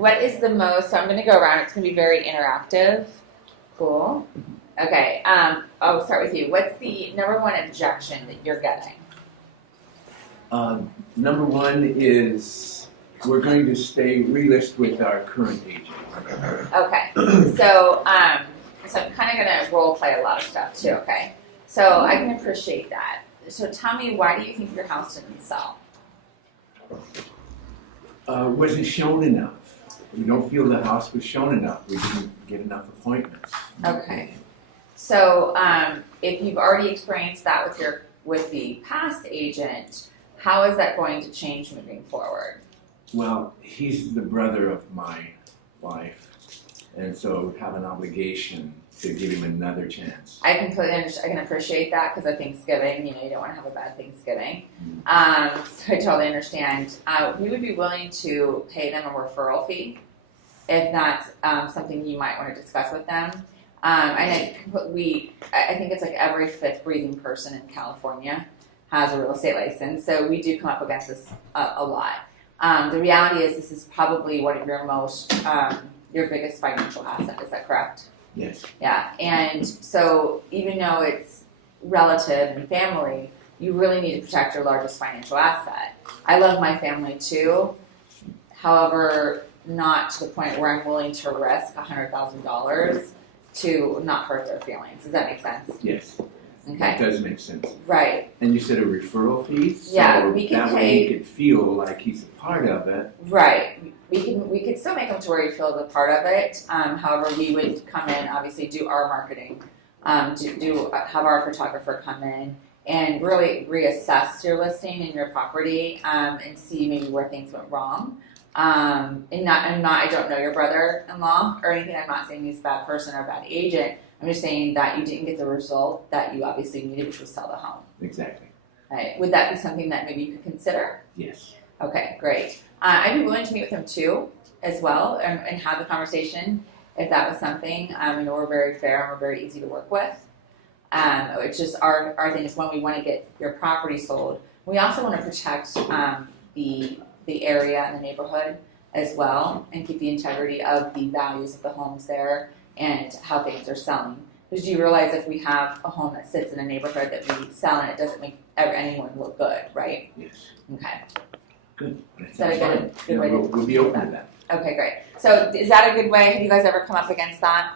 what is the most, so I'm going to go around, it's going to be very interactive. Cool. Okay, I'll start with you. What's the number one objection that you're getting? Number one is we're going to stay relist with our current agent. Okay, so I'm kind of going to role play a lot of stuff too, okay? So I can appreciate that. So tell me, why do you think your house didn't sell? Wasn't shown enough. We don't feel the house was shown enough. We didn't get enough appointments. Okay. So if you've already experienced that with the past agent, how is that going to change moving forward? Well, he's the brother of my wife, and so have an obligation to give him another chance. I completely understand. I can appreciate that because of Thanksgiving. You know, you don't want to have a bad Thanksgiving. So I totally understand. We would be willing to pay them a referral fee if that's something you might want to discuss with them. I think it's like every fifth breathing person in California has a real estate license, so we do come up against this a lot. The reality is this is probably one of your biggest financial asset. Is that correct? Yes. Yeah, and so even though it's relative and family, you really need to protect your largest financial asset. I love my family too, however, not to the point where I'm willing to risk $100,000 to not hurt their feelings. Does that make sense? Yes. Okay. That does make sense. Right. And you said a referral fee? Yeah, so we can that way he could feel like he's a part of it. Right. We could still make him to where he feels a part of it. However, we would come in, obviously do our marketing, have our photographer come in and really reassess your listing and your property and see maybe where things went wrong. I don't know your brother-in-law or anything. I'm not saying he's a bad person or a bad agent. I'm just saying that you didn't get the result that you obviously needed, which was sell the home. Exactly. Right. Would that be something that maybe you could consider? Yes. Okay, great. I'd be willing to meet with him too, as well, and have the conversation if that was something. We're very fair and we're very easy to work with. It's just our thing is when we want to get your property sold, we also want to protect the area and the neighborhood as well, and keep the integrity of the values of the homes there and how things are selling. Because you realize if we have a home that sits in a neighborhood that we sell and it doesn't make anyone look good, right? Yes. Okay. Good. Is that a good way to we'll be open to that. Okay, great. So is that a good way? Have you guys ever come up against that?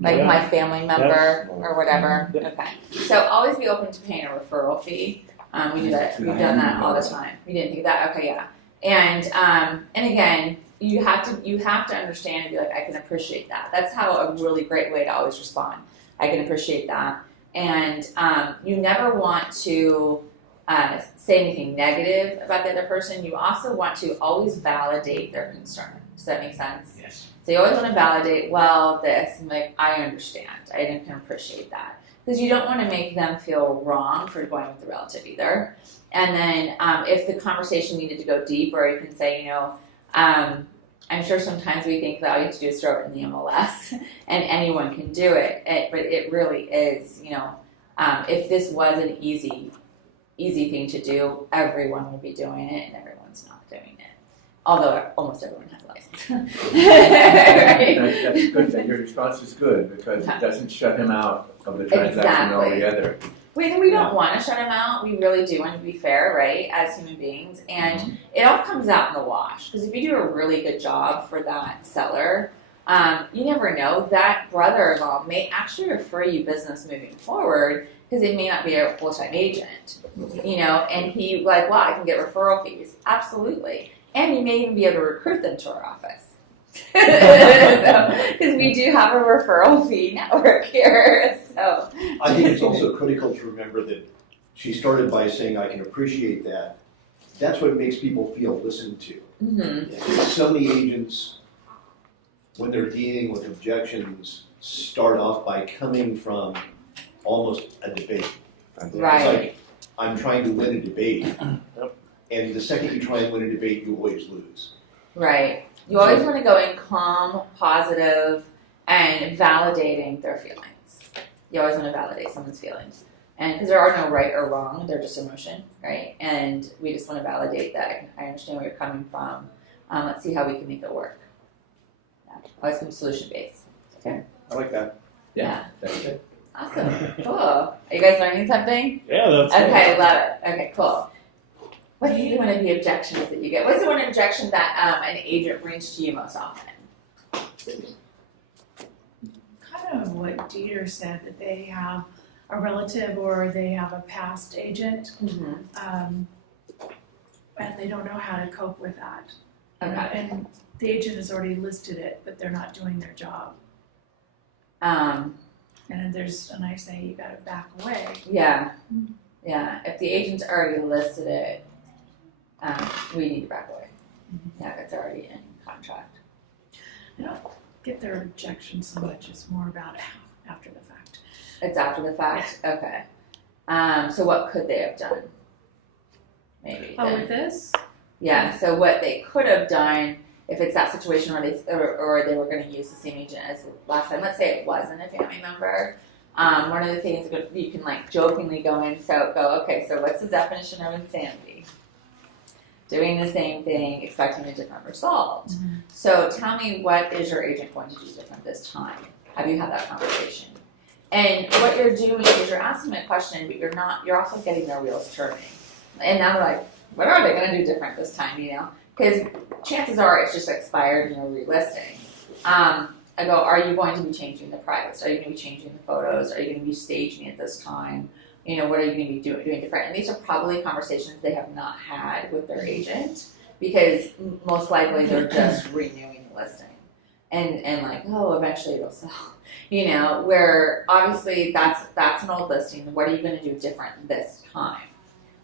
Like my family member or whatever? Yeah. Okay. So always be open to paying a referral fee. We do that. We've done that all the time. You didn't think of that? Okay, yeah. And again, you have to understand and be like, I can appreciate that. That's how a really great way to always respond. I can appreciate that. And you never want to say anything negative about the other person. You also want to always validate their concern. Does that make sense? Yes. So you always want to validate, this, and like, I understand. I can appreciate that. Because you don't want to make them feel wrong for going with the relative either. And then if the conversation needed to go deep, or you can say, I'm sure sometimes we think that all you have to do is throw it in the MLS and anyone can do it. But it really is, if this was an easy thing to do, everyone would be doing it, and everyone's not doing it. Although almost everyone has a license. Right? That's good. That your response is good because it doesn't shut him out of the transaction altogether. We don't want to shut him out. We really do want to be fair, right, as human beings. And it all comes out in the wash. Because if you do a really good job for that seller, you never know. That brother-in-law may actually refer you business moving forward because it may not be a full-time agent. And he I can get referral fees. Absolutely. And you may even be able to recruit them to our office. Because we do have a referral fee network here. So I think it's also critical to remember that she started by saying, I can appreciate that. That's what makes people feel listened to. Mm-hmm. So many agents, when they're dealing with objections, start off by coming from almost a debate. Right. It's like, I'm trying to win a debate. And the second you try and win a debate, you always lose. Right. You always want to go in calm, positive, and validating their feelings. You always want to validate someone's feelings. And because there are no right or wrong, they're just emotion, right? And we just want to validate that I understand where you're coming from. Let's see how we can make it work. Always come solution based. I like that. Yeah. That's it. Awesome. Cool. Are you guys learning something? Yeah, that's Okay, love it. Okay, cool. What's one of the objections that you get? What's the one objection that an agent brings to you most often? Kind of what Dieter said, that they have a relative or they have a past agent, and they don't know how to cope with that. Okay. And the agent has already listed it, but they're not doing their job. And I say you gotta back away. Yeah. If the agent's already listed it, we need to back away. Yeah, if it's already in contract. I don't get their objection so much, it's more about after the fact. It's after the fact? Okay. So what could they have done? Maybe. Oh, then. with this? Yeah, so what they could have done, if it's that situation where they were going to use the same agent as last time, let's say it wasn't a family member, one of the things you can like jokingly go, okay, so what's the definition of insanity? Doing the same thing, expecting a different result. Mm-hmm. So tell me, what is your agent going to do different this time? Have you had that conversation? And what you're doing is you're asking them a question, but you're also getting their wheels turning. And now they're like, what are they going to do different this time, Because chances are it's just expired and you're relisting. I go, are you going to be changing the price? Are you going to be changing the photos? Are you going to be staging it this time? What are you going to be doing different? And these are probably conversations they have not had with their agent, because most likely they're just renewing the listing. And like, oh, eventually it'll sell. Where obviously that's an old listing. What are you going to do different this time?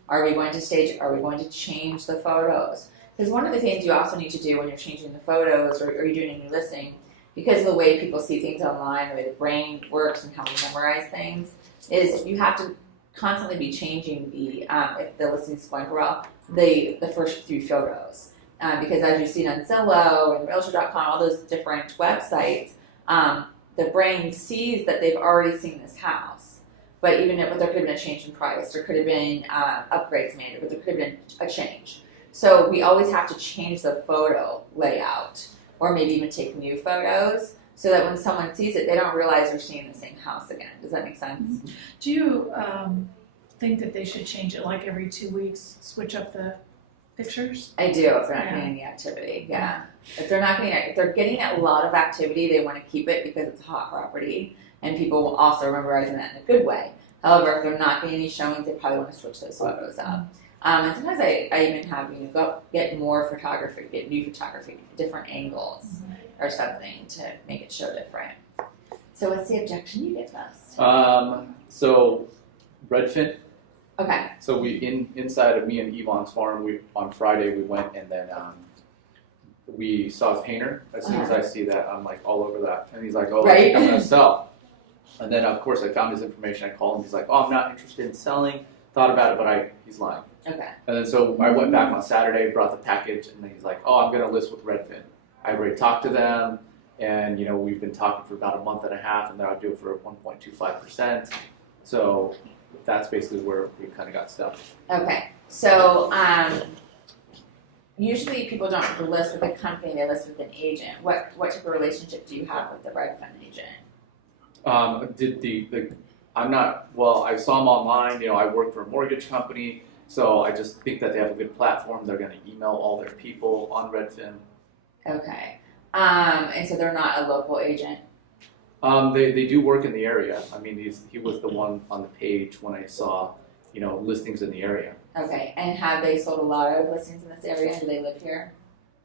Are we going to stage it? Are we going to change the photos? Because one of the things you also need to do when you're changing the photos or you're doing a new listing, because of the way people see things online, the way the brain works and how we memorize things, is you have to constantly be changing if the listing's going well, the first few photos. Because as you've seen on Zillow and Realtor.com, all those different websites, the brain sees that they've already seen this house. But even if there could have been a change in price, there could have been upgrades made, or there could have been a change. So we always have to change the photo layout, or maybe even take new photos, so that when someone sees it, they don't realize they're seeing the same house again. Does that make sense? Do you think that they should change it like every 2 weeks, switch up the pictures? I do, if they're not getting any activity, yeah. If they're getting a lot of activity, they want to keep it because it's a hot property, and people will also memorizing that in a good way. However, if they're not getting any showings, they probably want to switch those photos up. And sometimes I even have go get more photography, get new photography, different angles or something to make it show different. So what's the objection you get most? So Redfin. Okay. So we inside of me and Yvonne's farm. On Friday we went, and then we saw a painter. As soon as I see that, I'm like all over that. And he's like, "Oh, I think I'm gonna sell." And then of course I found his information. I called him. He's like, "Oh, I'm not interested in selling. Thought about it, but he's lying." Okay. And then so I went back on Saturday, brought the package, and then he's like, "Oh, I'm gonna list with Redfin." I already talked to them, and we've been talking for about a month and a half, and then I'll do it for 1.25%. So that's basically where we kind of got stuck. Okay. So usually people don't list with a company; they list with an agent. What type of relationship do you have with the Redfin agent? I'm not, well, I saw them online, I work for a mortgage company, so I just think that they have a good platform. They're going to email all their people on Redfin. Okay. And so they're not a local agent? They do work in the area. I mean, he was the one on the page when I saw, listings in the area. Okay, and have they sold a lot of listings in this area? Do they live here?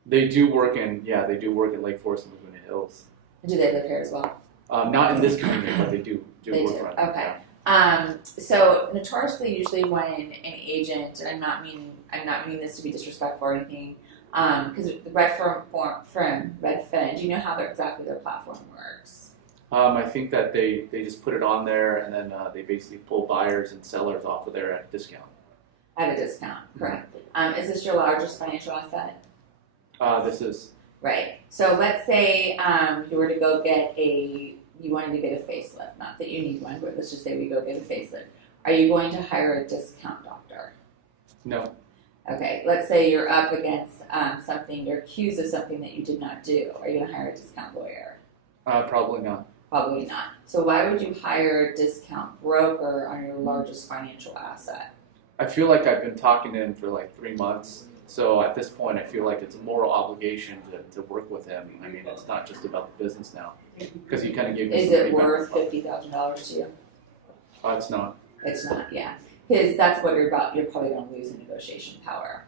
They do work in Lake Forest and Laguna Hills. Do they live here as well? Not in this community, but they do work around. Okay. So notoriously, usually when an agent, and I'm not meaning this to be disrespectful or anything, because Redfin, do you know how exactly their platform works? I think that they just put it on there, and then they basically pull buyers and sellers off of there at a discount. At a discount, correct. Is this your largest financial asset? This is. Right. So let's say you were to go you wanted to get a facelift. Not that you need one, but let's just say we go get a facelift. Are you going to hire a discount doctor? No. Okay, let's say you're up against something, you're accused of something that you did not do. Are you going to hire a discount lawyer? Probably not. Probably not. So why would you hire a discount broker on your largest financial asset? I feel like I've been talking to him for like 3 months. So at this point, I feel like it's a moral obligation to work with him. I mean, it's not just about the business now. Because he kind of gave me Is some it feedback. worth $50,000 to you? It's not. It's not, yeah. Because that's what you're about. You're probably going to lose in negotiation power.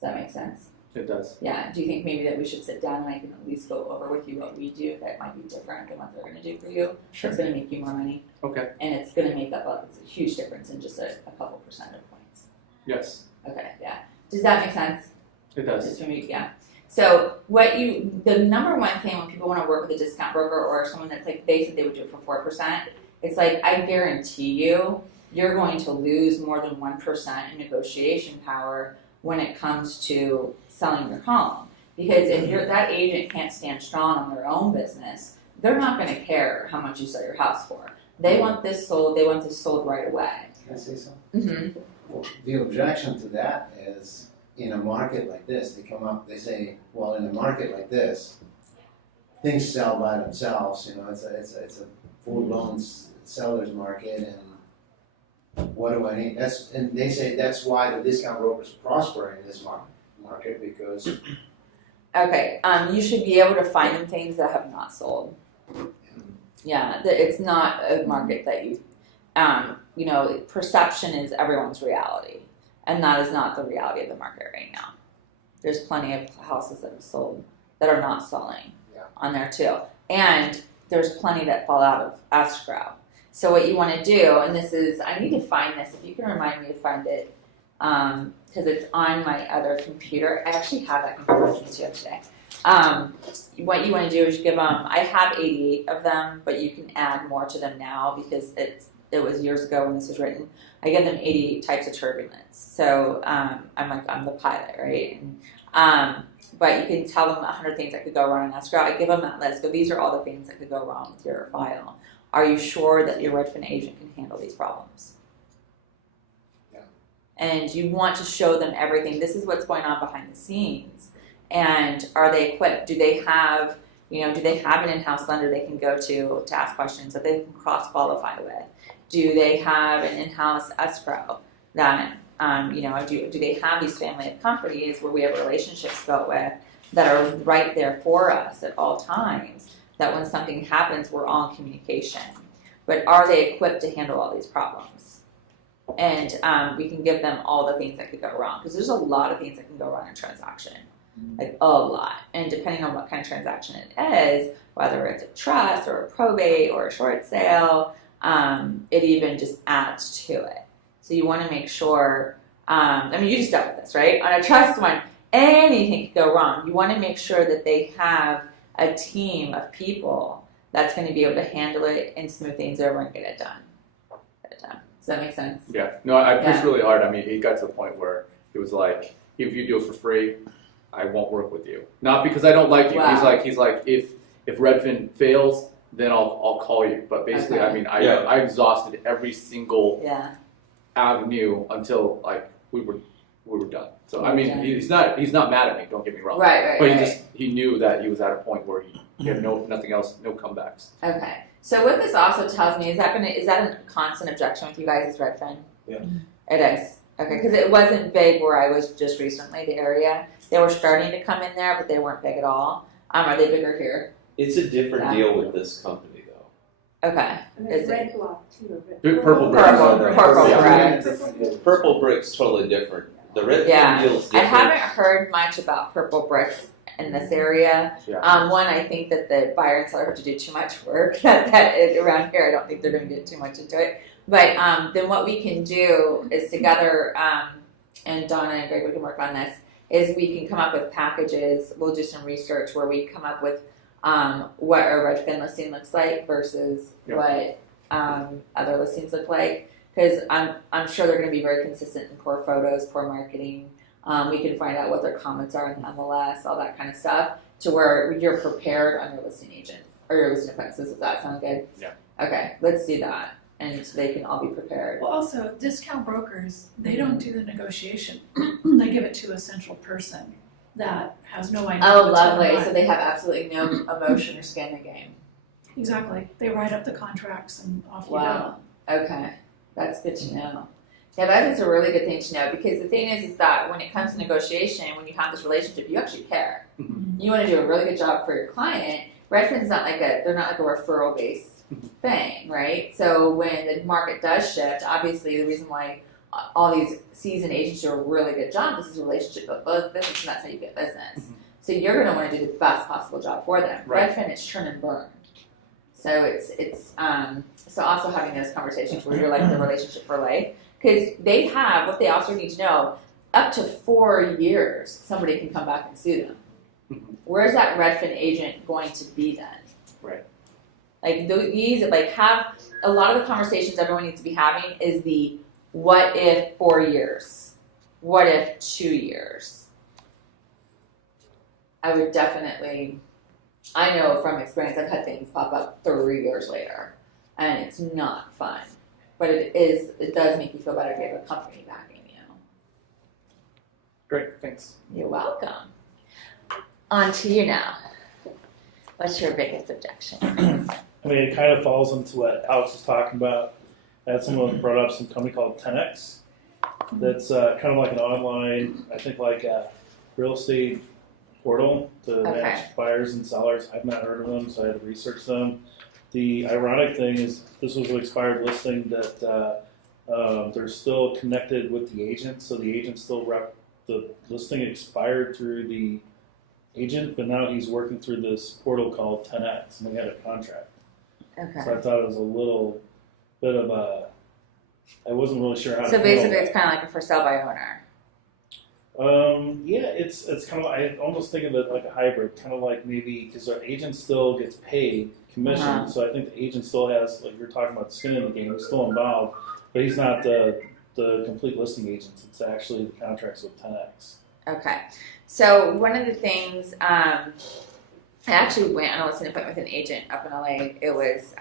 Does that make sense? It does. Yeah. Do you think maybe that we should sit down and I can at least go over with you what we do that might be different than what they're going to do for you? Sure. It's going to make you more money. Okay. And it's going to make up it's a huge difference in just a couple percentage points. Yes, Okay, yeah. Does that make sense? it does. Just for me, yeah. So the number one thing when people want to work with a discount broker or someone that's like, they said they would do it for 4%, it's like, I guarantee you're going to lose more than 1% in negotiation power when it comes to selling your home. Because if that agent can't stand strong on their own business, they're not going to care how much you sell your house for. They want this sold, they want this sold right away. Can I say something? Mm-hmm. Well, the objection to that is, in a market like this, they say, well, in a market like this, things sell by themselves, it's a full-blown seller's market, and what do I need? And they say that's why the discount brokers prosper in this market, because Okay, you should be able to find them things that have not sold. Yeah, it's not a market that perception is everyone's reality, and that is not the reality of the market right now. There's plenty of houses that have sold that are not selling on there too, and there's plenty that fall out of escrow. So what you want to do, and this is, I need to find this, if you can remind me to find it, because it's on my other computer. I actually have that computer with me too today. What you want to do is give them, I have 88 of them, but you can add more to them now because it was years ago when this was written. I give them 88 types of turbulence. So I'm the pilot, right? And, but you can tell them 100 things that could go wrong in escrow. I give them that list. So these are all the things that could go wrong with your file. Are you sure that your Redfin agent can handle these problems? Yeah. And you want to show them everything. This is what's going on behind the scenes. And are they equipped? Do they have an in-house lender they can go to ask questions that they can cross-qualify with? Do they have an in-house escrow that, do they have these family of companies where we have relationships built with that are right there for us at all times, that when something happens, we're all in communication? But are they equipped to handle all these problems? And we can give them all the things that could go wrong, because there's a lot of things that can go wrong in a transaction. Like a lot. And depending on what kind of transaction it is, whether it's a trust or a probate or a short sale, it even just adds to it. So you want to make sure, you just dealt with this, right? On a trust one, anything could go wrong. You want to make sure that they have a team of people that's going to be able to handle it and smooth things over and get it done. Does that make sense? Yeah. No, I pushed really hard. I mean, it got to the point where it was like, if you do it for free, I won't work with you. Not because I don't like you. Wow. He's like, if Redfin fails, then I'll call you. But basically, Okay. I exhausted every single Yeah. avenue until like we were done. So I mean, Okay. he's not mad at me. Don't get me wrong. Right. But he knew that he was at a point where he had nothing else, no comebacks. Okay. So what this also tells me is that a constant objection with you guys as Redfin? Yeah. It is. Okay, because it wasn't big where I was just recently, the area. They were starting to come in there, but they weren't big at all. Are they bigger here? It's a different Yeah. deal with this company, though. Okay. And there's Is it? red block too. Purple bricks. Purple Yeah. bricks. Purple brick's totally different. The red Yeah. deal is I different. haven't heard much about purple bricks in this area. Yeah. One, I think that the buyer and seller have to do too much work. Around here, I don't think they're going to get too much into it. But then what we can do is together, and Donna and Greg, we can work on this, is we can come up with packages. We'll do some research where we come up with what a Redfin listing looks like versus what other listings look like. Because I'm sure they're going to be very consistent in poor photos, poor marketing. We can find out what their comments are in the MLS, all that kind of stuff, to where you're prepared on your listing agent or your listing appointments. Does that sound good? Yeah. Okay, let's do that. and so they can all be prepared. Well, also, discount brokers, they don't do the negotiation. They give it to a central person that has no idea Oh, what's going lovely. on. So they have absolutely no emotion or skin in the game. Exactly. They write up the contracts and off you go. Wow. Okay. That's good to know. Yeah, that is a really good thing to know because the thing is that when it comes to negotiation, when you have this relationship, you actually care. You want to do a really good job for your client. Redfin's not like they're not like a referral based thing, right? So when the market does shift, obviously the reason why all these seasoned agents do a really good job, this is a relationship of both business, and that's how you get business. So you're going to want to do the best possible job for them. Right. Redfin, it's churn and burn. So it's so also having those conversations where you're like the relationship for life, because they have what they also need to know. Up to 4 years, somebody can come back and sue them. Where's that Redfin agent going to be then? Right. Like these, like have a lot of the conversations everyone needs to be having is the what if 4 years, what if 2 years. I would definitely. I know from experience I've had things pop up 3 years later, and it's not fun. But it does make you feel better if you have a company backing you. Great, thanks. You're welcome. On to you now. What's your biggest objection? I mean, it kind of falls into what Alex was talking about. I had someone brought up some company called 10X that's kind of like an online, I think like a real estate portal to match buyers and sellers. I've not heard of them, so I had to research them. The ironic thing is this was an expired listing that they're still connected with the agent, so the agent still the listing expired through the agent, but now he's working through this portal called 10X, and we had a contract. Okay. So I thought it was a little bit of I wasn't really sure how to So handle basically, that. it's kind of like a for sale by owner. Yeah, it's kind of, I almost think of it like a hybrid, kind of like maybe, because our agent still gets paid commission, Uh-huh. so I think the agent still has, like you're talking about skin in the game, he's still involved, but he's not the complete listing agent, it's actually the contracts with 10X. Okay. So one of the things, I actually went on a listing appointment with an agent up in LA. It was,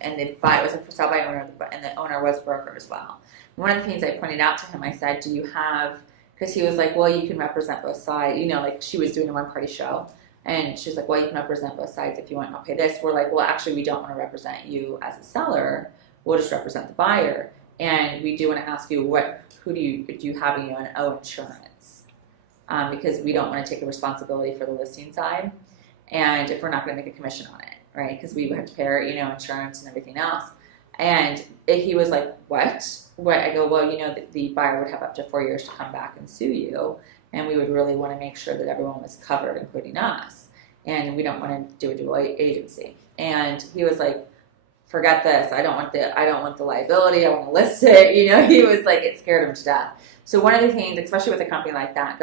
and it was a for sale by owner, and the owner was a broker as well. One of the things I pointed out to him, I said, do you have, because he was like, well, you can represent both sides. You know, like she was doing a one-party show. And she was like, well, you can represent both sides if you want, I'll pay this. We're like, well, actually, we don't want to represent you as a seller. We'll just represent the buyer. And we do want to ask you, who do you have in your own insurance? Because we don't want to take a responsibility for the listing side. And if we're not going to make a commission on it, right? Because we would have to pay our, insurance and everything else. And he was like, what? I go, well, the buyer would have up to 4 years to come back and sue you. And we would really want to make sure that everyone was covered, including us. And we don't want to do a dual agency. And he was like, forget this. I don't want the liability. I want to list it. He was like, it scared him to death. So one of the things, especially with a company like that,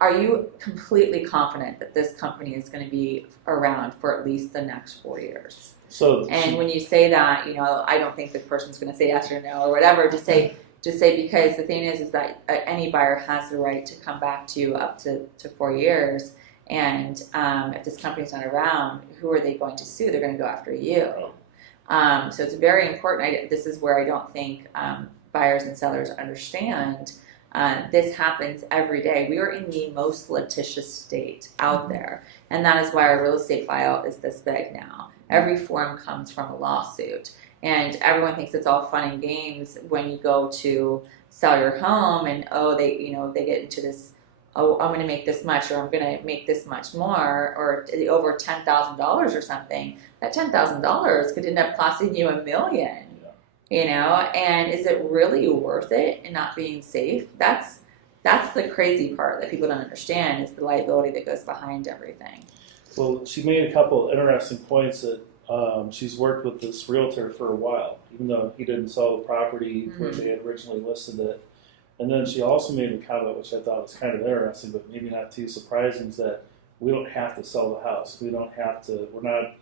are you completely confident that this company is going to be around for at least the next 4 years? And when you say that, I don't think the person's going to say yes or no or whatever. Just say because the thing is that any buyer has the right to come back to you up to 4 years. And if this company's not around, who are they going to sue? They're going to go after you. So it's very important. This is where I don't think buyers and sellers understand. This happens every day. We are in the most litigious state out there. And that is why our real estate file is this big now. Every form comes from a lawsuit. And everyone thinks it's all fun and games when you go to sell your home and, they get into this, I'm going to make this much or I'm going to make this much more or over $10,000 or something. That $10,000 could end up costing you $1 million. And is it really worth it and not being safe? That's the crazy part that people don't understand is the liability that goes behind everything. Well, she made a couple interesting points that she's worked with this realtor for a while, even though he didn't sell the property where they had originally listed it. And then she also made a comment, which I thought was kind of interesting, but maybe not too surprising, is that we don't have to sell the house. We're not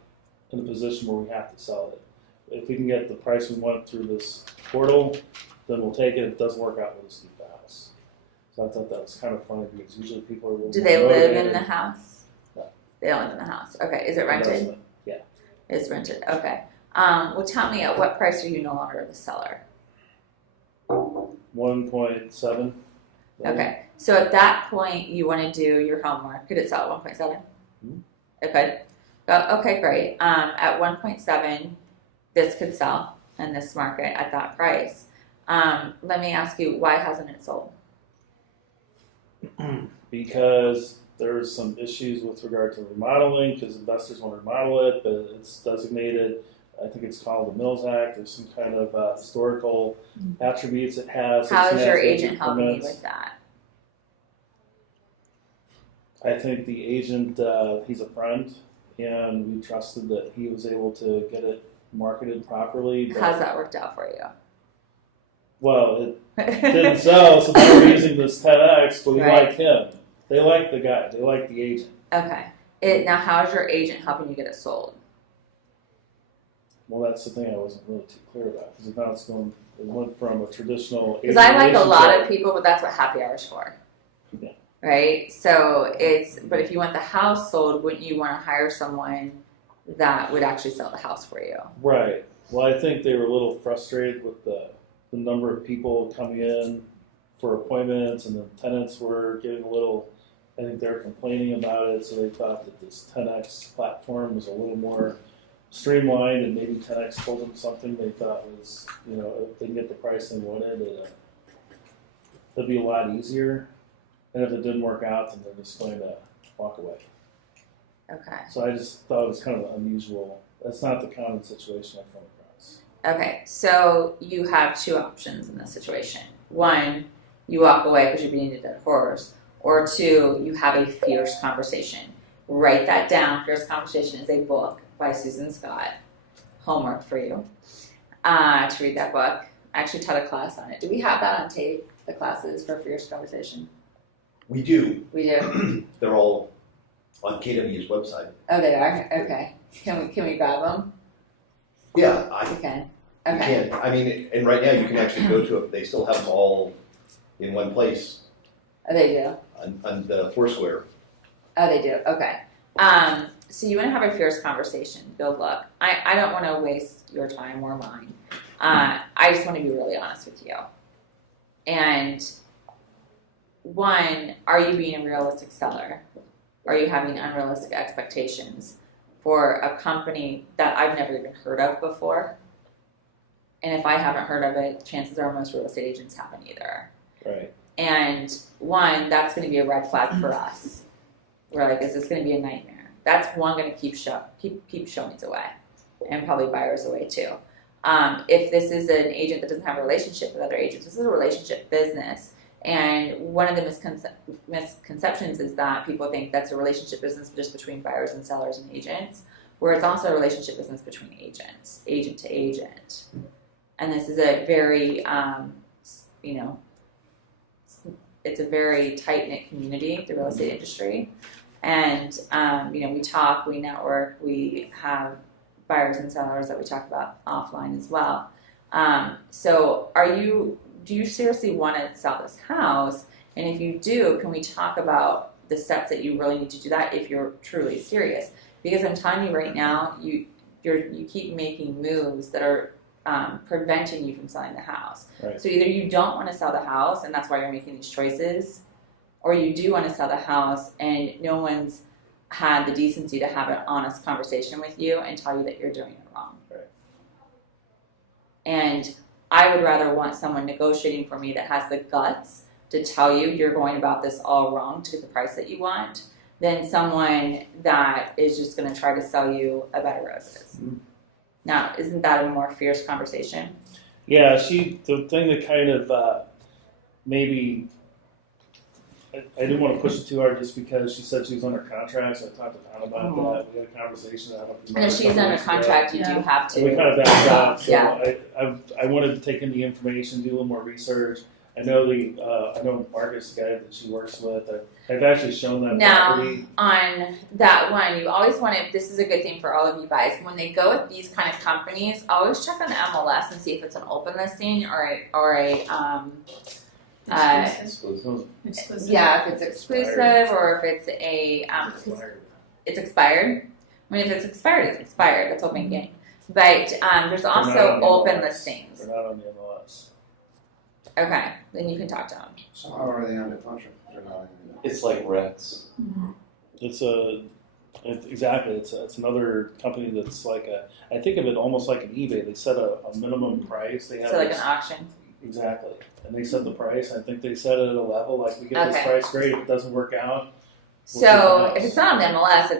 in a position where we have to sell it. If we can get the price we want through this portal, then we'll take it. If it doesn't work out, we'll just keep the house. So I thought that was kind of funny because usually people are a little Do more they live motivated. in the house? No. They don't live in the house. Okay. Is it rented? Yeah. It's rented. Okay. Well, tell me, at what price are you no longer the seller? 1.7. Okay, so at that point, you want to do your homework. Could it sell at 1.7? Mhm. It could. Okay, great. At 1.7, this could sell in this market at that price. Let me ask you, why hasn't it sold? Because there's some issues with regard to remodeling, because investors want to remodel it, but it's designated, I think it's called the Mills Act. There's some kind of historical attributes it has. How It's is your gonna have agent helping you permits. with that? I think the agent, he's a friend, and we trusted that he was able to get it marketed properly. But, How's that worked out for you? well, it didn't sell, so they were using this 10X, but we Right. like him. They like the guy. They like the agent. Okay. Now, how's your agent helping you get it sold? Well, that's the thing I wasn't really too clear about, because now it went from a traditional Because agent I like a lot relationship- of people, but that's what happy hour's for. Yeah. Right? But if you want the house sold, wouldn't you want to hire someone that would actually sell the house for you? Right. Well, I think they were a little frustrated with the number of people coming in for appointments, and the tenants were getting a little, I think they were complaining about it, so they thought that this 10X platform was a little more streamlined, and maybe 10X told them something they thought was, if they can get the price they wanted, it'd be a lot easier. And if it didn't work out, then they're just going to walk away. Okay. So I just thought it was kind of unusual. That's not the common situation I've come across. Okay. So you have two options in this situation. One, you walk away because you're beating a dead horse. Or two, you have a fierce conversation. Write that down. Fierce Conversation is a book by Susan Scott. Homework for you to read that book. I actually taught a class on it. Do we have that on tape, the classes for Fierce Conversation? We do. We do. They're all on KW's website. Oh, they are? Okay. Can we grab them? Yeah, We can. you Okay. can. I mean, and right now you can actually go to it. They still have them all in one place Oh, they do. on the Foursquare. Oh, they do. Okay. So you want to have a fierce conversation. Go look. I don't want to waste your time or mine. I just want to be really honest with you. And one, are you being a realistic seller? Are you having unrealistic expectations for a company that I've never even heard of before? And if I haven't heard of it, chances are most real estate agents haven't either. Right. And one, that's going to be a red flag for us. We're like, is this going to be a nightmare? That's one going to keep showings away, and probably buyers away too. If this is an agent that doesn't have a relationship with other agents, this is a relationship business. And one of the misconceptions is that people think that's a relationship business just between buyers and sellers and agents, where it's also a relationship business between agents, agent to agent. And this is a very, it's a very tight-knit community, the real estate industry. And, we talk, we network, we have buyers and sellers that we talk about offline as well. So do you seriously want to sell this house? And if you do, can we talk about the steps that you really need to do that if you're truly serious? Because I'm telling you right now, you keep making moves that are preventing you from selling the house. Right. So either you don't want to sell the house, and that's why you're making these choices, or you do want to sell the house, and no one's had the decency to have an honest conversation with you and tell you that you're doing it wrong. Right. And I would rather want someone negotiating for me that has the guts to tell you you're going about this all wrong to get the price that you want, than someone that is just going to try to sell you a bed of roses. Mm-hmm. Now, isn't that a more fierce conversation? Yeah, the thing that kind of maybe, I didn't want to push it too hard just because she said she was under contract, so I talked to Tom about that. We had a conversation. I don't know if you And if she's under remember, contract, you do Yeah. have and we to. kind of backed off. So Yeah. I wanted to take in the information, do a little more research. I know Marcus, the guy that she works with. I've actually shown that Now, property. on that one, you always want to, this is a good thing for all of you guys, when they go with these kind of companies, always check on the MLS and see if it's an open listing or a Exclusive. yeah, if it's exclusive or if it's a, Expired. it's expired. I mean, if it's expired, it's expired. That's open game. But there's They're not also on the open MLS. listings. They're not on the MLS. Okay, then you can talk to them. So how are they under contract? They're not in It's like Rex. Exactly. It's another company that's like I think of it almost like an eBay. They set a minimum price. They have So like this- an auction. exactly, and they set the price. I think they set it at a level like we get this Okay. price, great. If it doesn't work out, we'll see So what if happens. it's not on the MLS,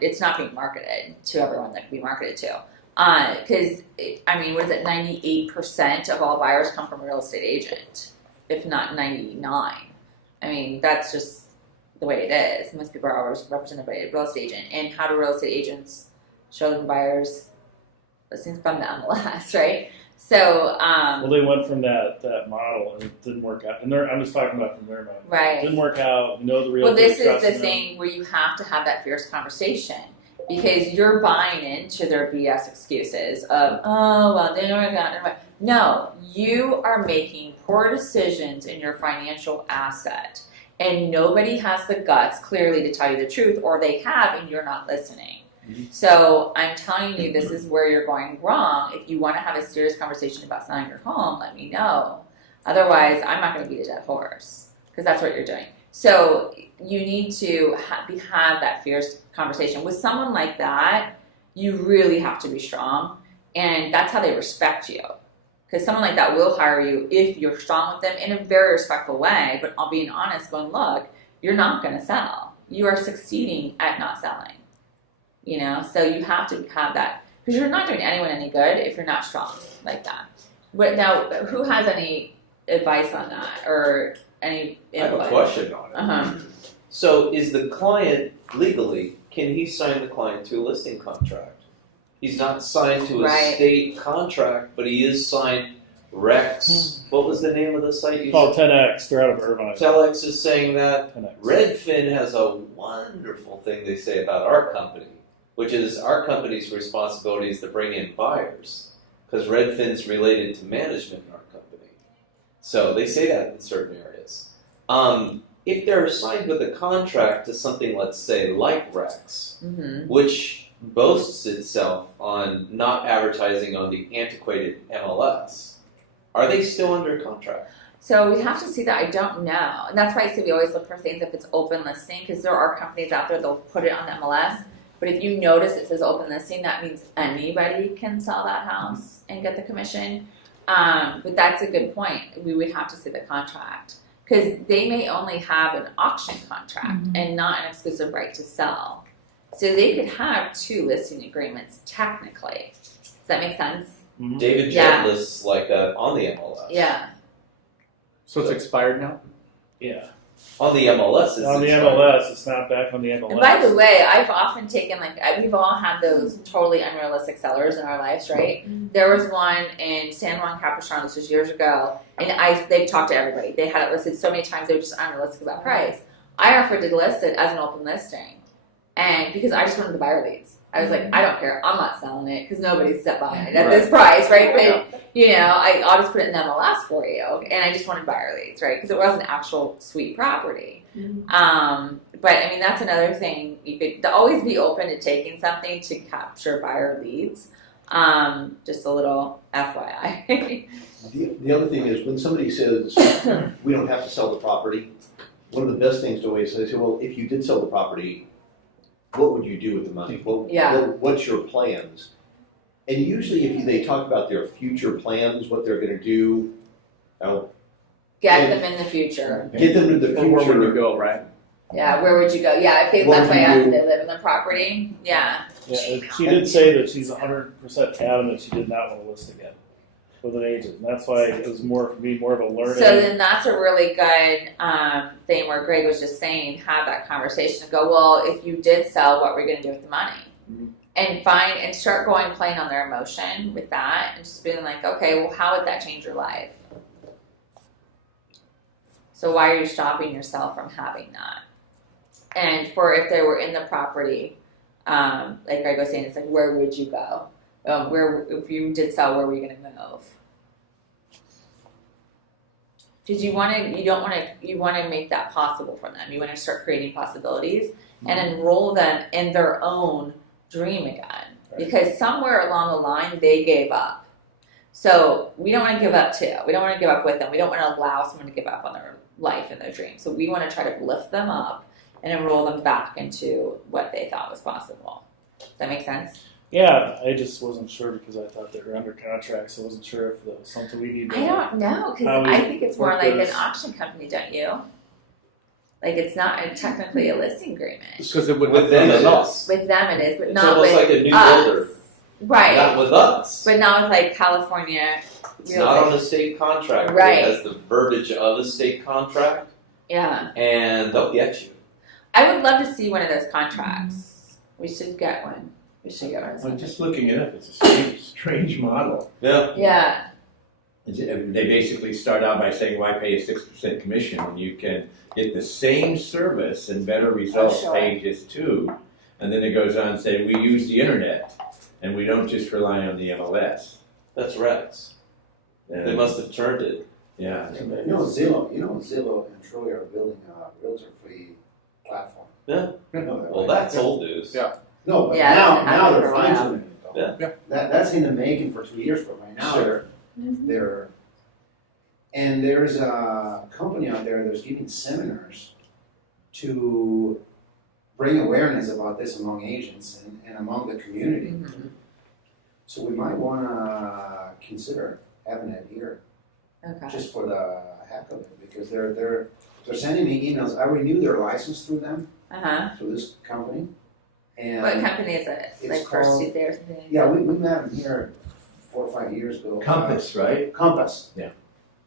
it's not being marketed to everyone that can be marketed to. Because I mean, what is it? 98% of all buyers come from a real estate agent, if not 99. I mean, that's just the way it is. Most people are always represented by a real estate agent. And how do real estate agents show them buyers listings from the MLS, right? So, Well, they went from that model and it didn't work out. And I'm just talking about from their model. Right. It didn't work out. You know the real. well, this is the thing where you have to have that fierce conversation because you're buying into their BS excuses of, oh, well, they never got. No, you are making poor decisions in your financial asset. And nobody has the guts, clearly, to tell you the truth, or they have, and you're not listening. Mm-hmm. So I'm telling you, this is where you're going wrong. If you want to have a serious conversation about selling your home, let me know. Otherwise, I'm not going to beat a dead horse, because that's what you're doing. So you need to have that fierce conversation. With someone like that, you really have to be strong, and that's how they respect you. Because someone like that will hire you if you're strong with them in a very respectful way, but I'll being honest, going, look, you're not going to sell. You are succeeding at not selling. You know, so you have to have that. Because you're not doing anyone any good if you're not strong like that. But now, who has any advice on that or any I have input? a question on it. Uh-huh. So is the client legally, can he sign the client to a listing contract? He's not signed to a Right. state contract, but he is signed Rex. What was the name of the site you Called 10X. They're out of Irvine. Telex is saying that. 10X. Redfin has a wonderful thing they say about our company, which is our company's responsibility is to bring in buyers, because Redfin's related to management in our company. So they say that in certain areas. If they're signed with a contract to something, let's say, like Rex, Mm-hmm. which boasts itself on not advertising on the antiquated MLS, are they still under contract? So we have to see that. I don't know. And that's why I say we always look for things if it's open listing, because there are companies out there that'll put it on the MLS. But if you notice it says open listing, that means anybody can sell that house and get the commission. But that's a good point. We would have to see the contract. Because they may only have an auction contract and not an exclusive right to sell. So they could have 2 listing agreements technically. Does that make sense? Mhm. David Yeah. Jett lists like that on the MLS. Yeah. So it's expired now? Yeah. On the MLS, it's On the expired. MLS, it's not back on the MLS. And by the way, I've often taken we've all had those totally unrealistic sellers in our lives, right? There was one in San Juan Capistrano, this was years ago, and they've talked to everybody. They had it listed so many times they were just unrealistic about price. I offered to list it as an open listing, and because I just wanted the buyer leads. I was like, I don't care, I'm not selling it because nobody's buying it at this price, right? But I'll just put it in the MLS for you, and I just wanted buyer leads, right? Because it was an actual sweet property. But I mean, that's another thing. You could always be open to taking something to capture buyer leads. Just a little FYI. The other thing is when somebody says, we don't have to sell the property, one of the best things to always say, well, if you did sell the property, what would you do with the money? What's your plans? And usually if they talk about their future plans, what they're going to do, Get them in the future. get them to the Or where would you future. go, right? Yeah, where would you go? Yeah, if What that's would why I you asked do? if they live in the property. Yeah. Yeah, she did say that she's 100% adamant she did not want to list again with an agent. And that's why it was more for me, more of a learning. So then that's a really good thing where Greg was just saying, have that conversation and go, well, if you did sell, what were you going to do with the money? Mhm. And start playing on their emotion with that and just being like, okay, well, how would that change your life? So why are you stopping yourself from having that? And for if they were in the property, like Greg was saying, it's like, where would you go? If you did sell, where were you going to move? Because you want to make that possible for them. You want to start creating possibilities and enroll them in their own dream again. because somewhere along the line they gave up. So we don't want to give up too. We don't want to give up with them. We don't want to allow someone to give up on their life and their dreams. So we want to try to lift them up and enroll them back into what they thought was possible. Does that make sense? Yeah, I just wasn't sure because I thought they were under contract, so I wasn't sure if that was something we needed. I don't know, because I think it's more like an auction company, don't you? Like it's not technically a listing agreement. Because it would With them it is. With them it is, but It's not almost with like a new us. builder. Right. Not with us. But not with like California It's real not on estate. a state contract. Right. It has the verbiage of a state contract, Yeah. and they'll get you. I would love to see one of those contracts. We should get one. We should get Well, one. just looking it up, it's a strange model. Yeah. Yeah. They basically start out by saying, why pay a 6% commission when you can get the same service and better results sure. paying just 2%. And then it goes on to say, we use the internet and we don't just rely on the MLS. That's Rex. And, They must have turned it. Yeah. Zillow and Troy are building a realtor-free platform. Yeah. Well, that's old news. Yeah. No, but Yeah, now, that's now they're happened for a while. fine tuning it though. Yeah. That's in the making for 2 years, but right now Sure. they're, and there's a company out there that's giving seminars to bring awareness about this among agents and among the community. Mhm. So we might wanna consider having it here, Okay. just for the heck of it, because they're sending me emails. I renewed their license through them, Uh-huh. through this company. And What company is it? It's Like First called- Tuesday or something? yeah, we met them here 4 or 5 years ago. Compass, right? Compass. Yeah.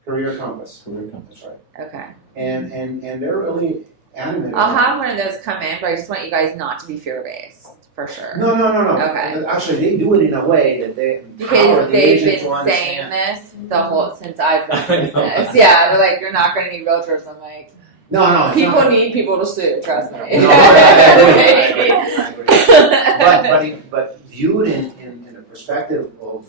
Career Compass. Career Compass. That's right. Okay. And they're really animated. I'll have one of those come in, but I just want you guys not to be fear-based, for sure. No. Okay. Actually, they do it in a way that they empower Because the they've agent been to saying understand. this the whole since I've been in I know. business. Yeah, they're like, you're not going to need realtors. I'm like, No, it's people not. need people to sue. Trust me. No, I agree. But viewed in the perspective of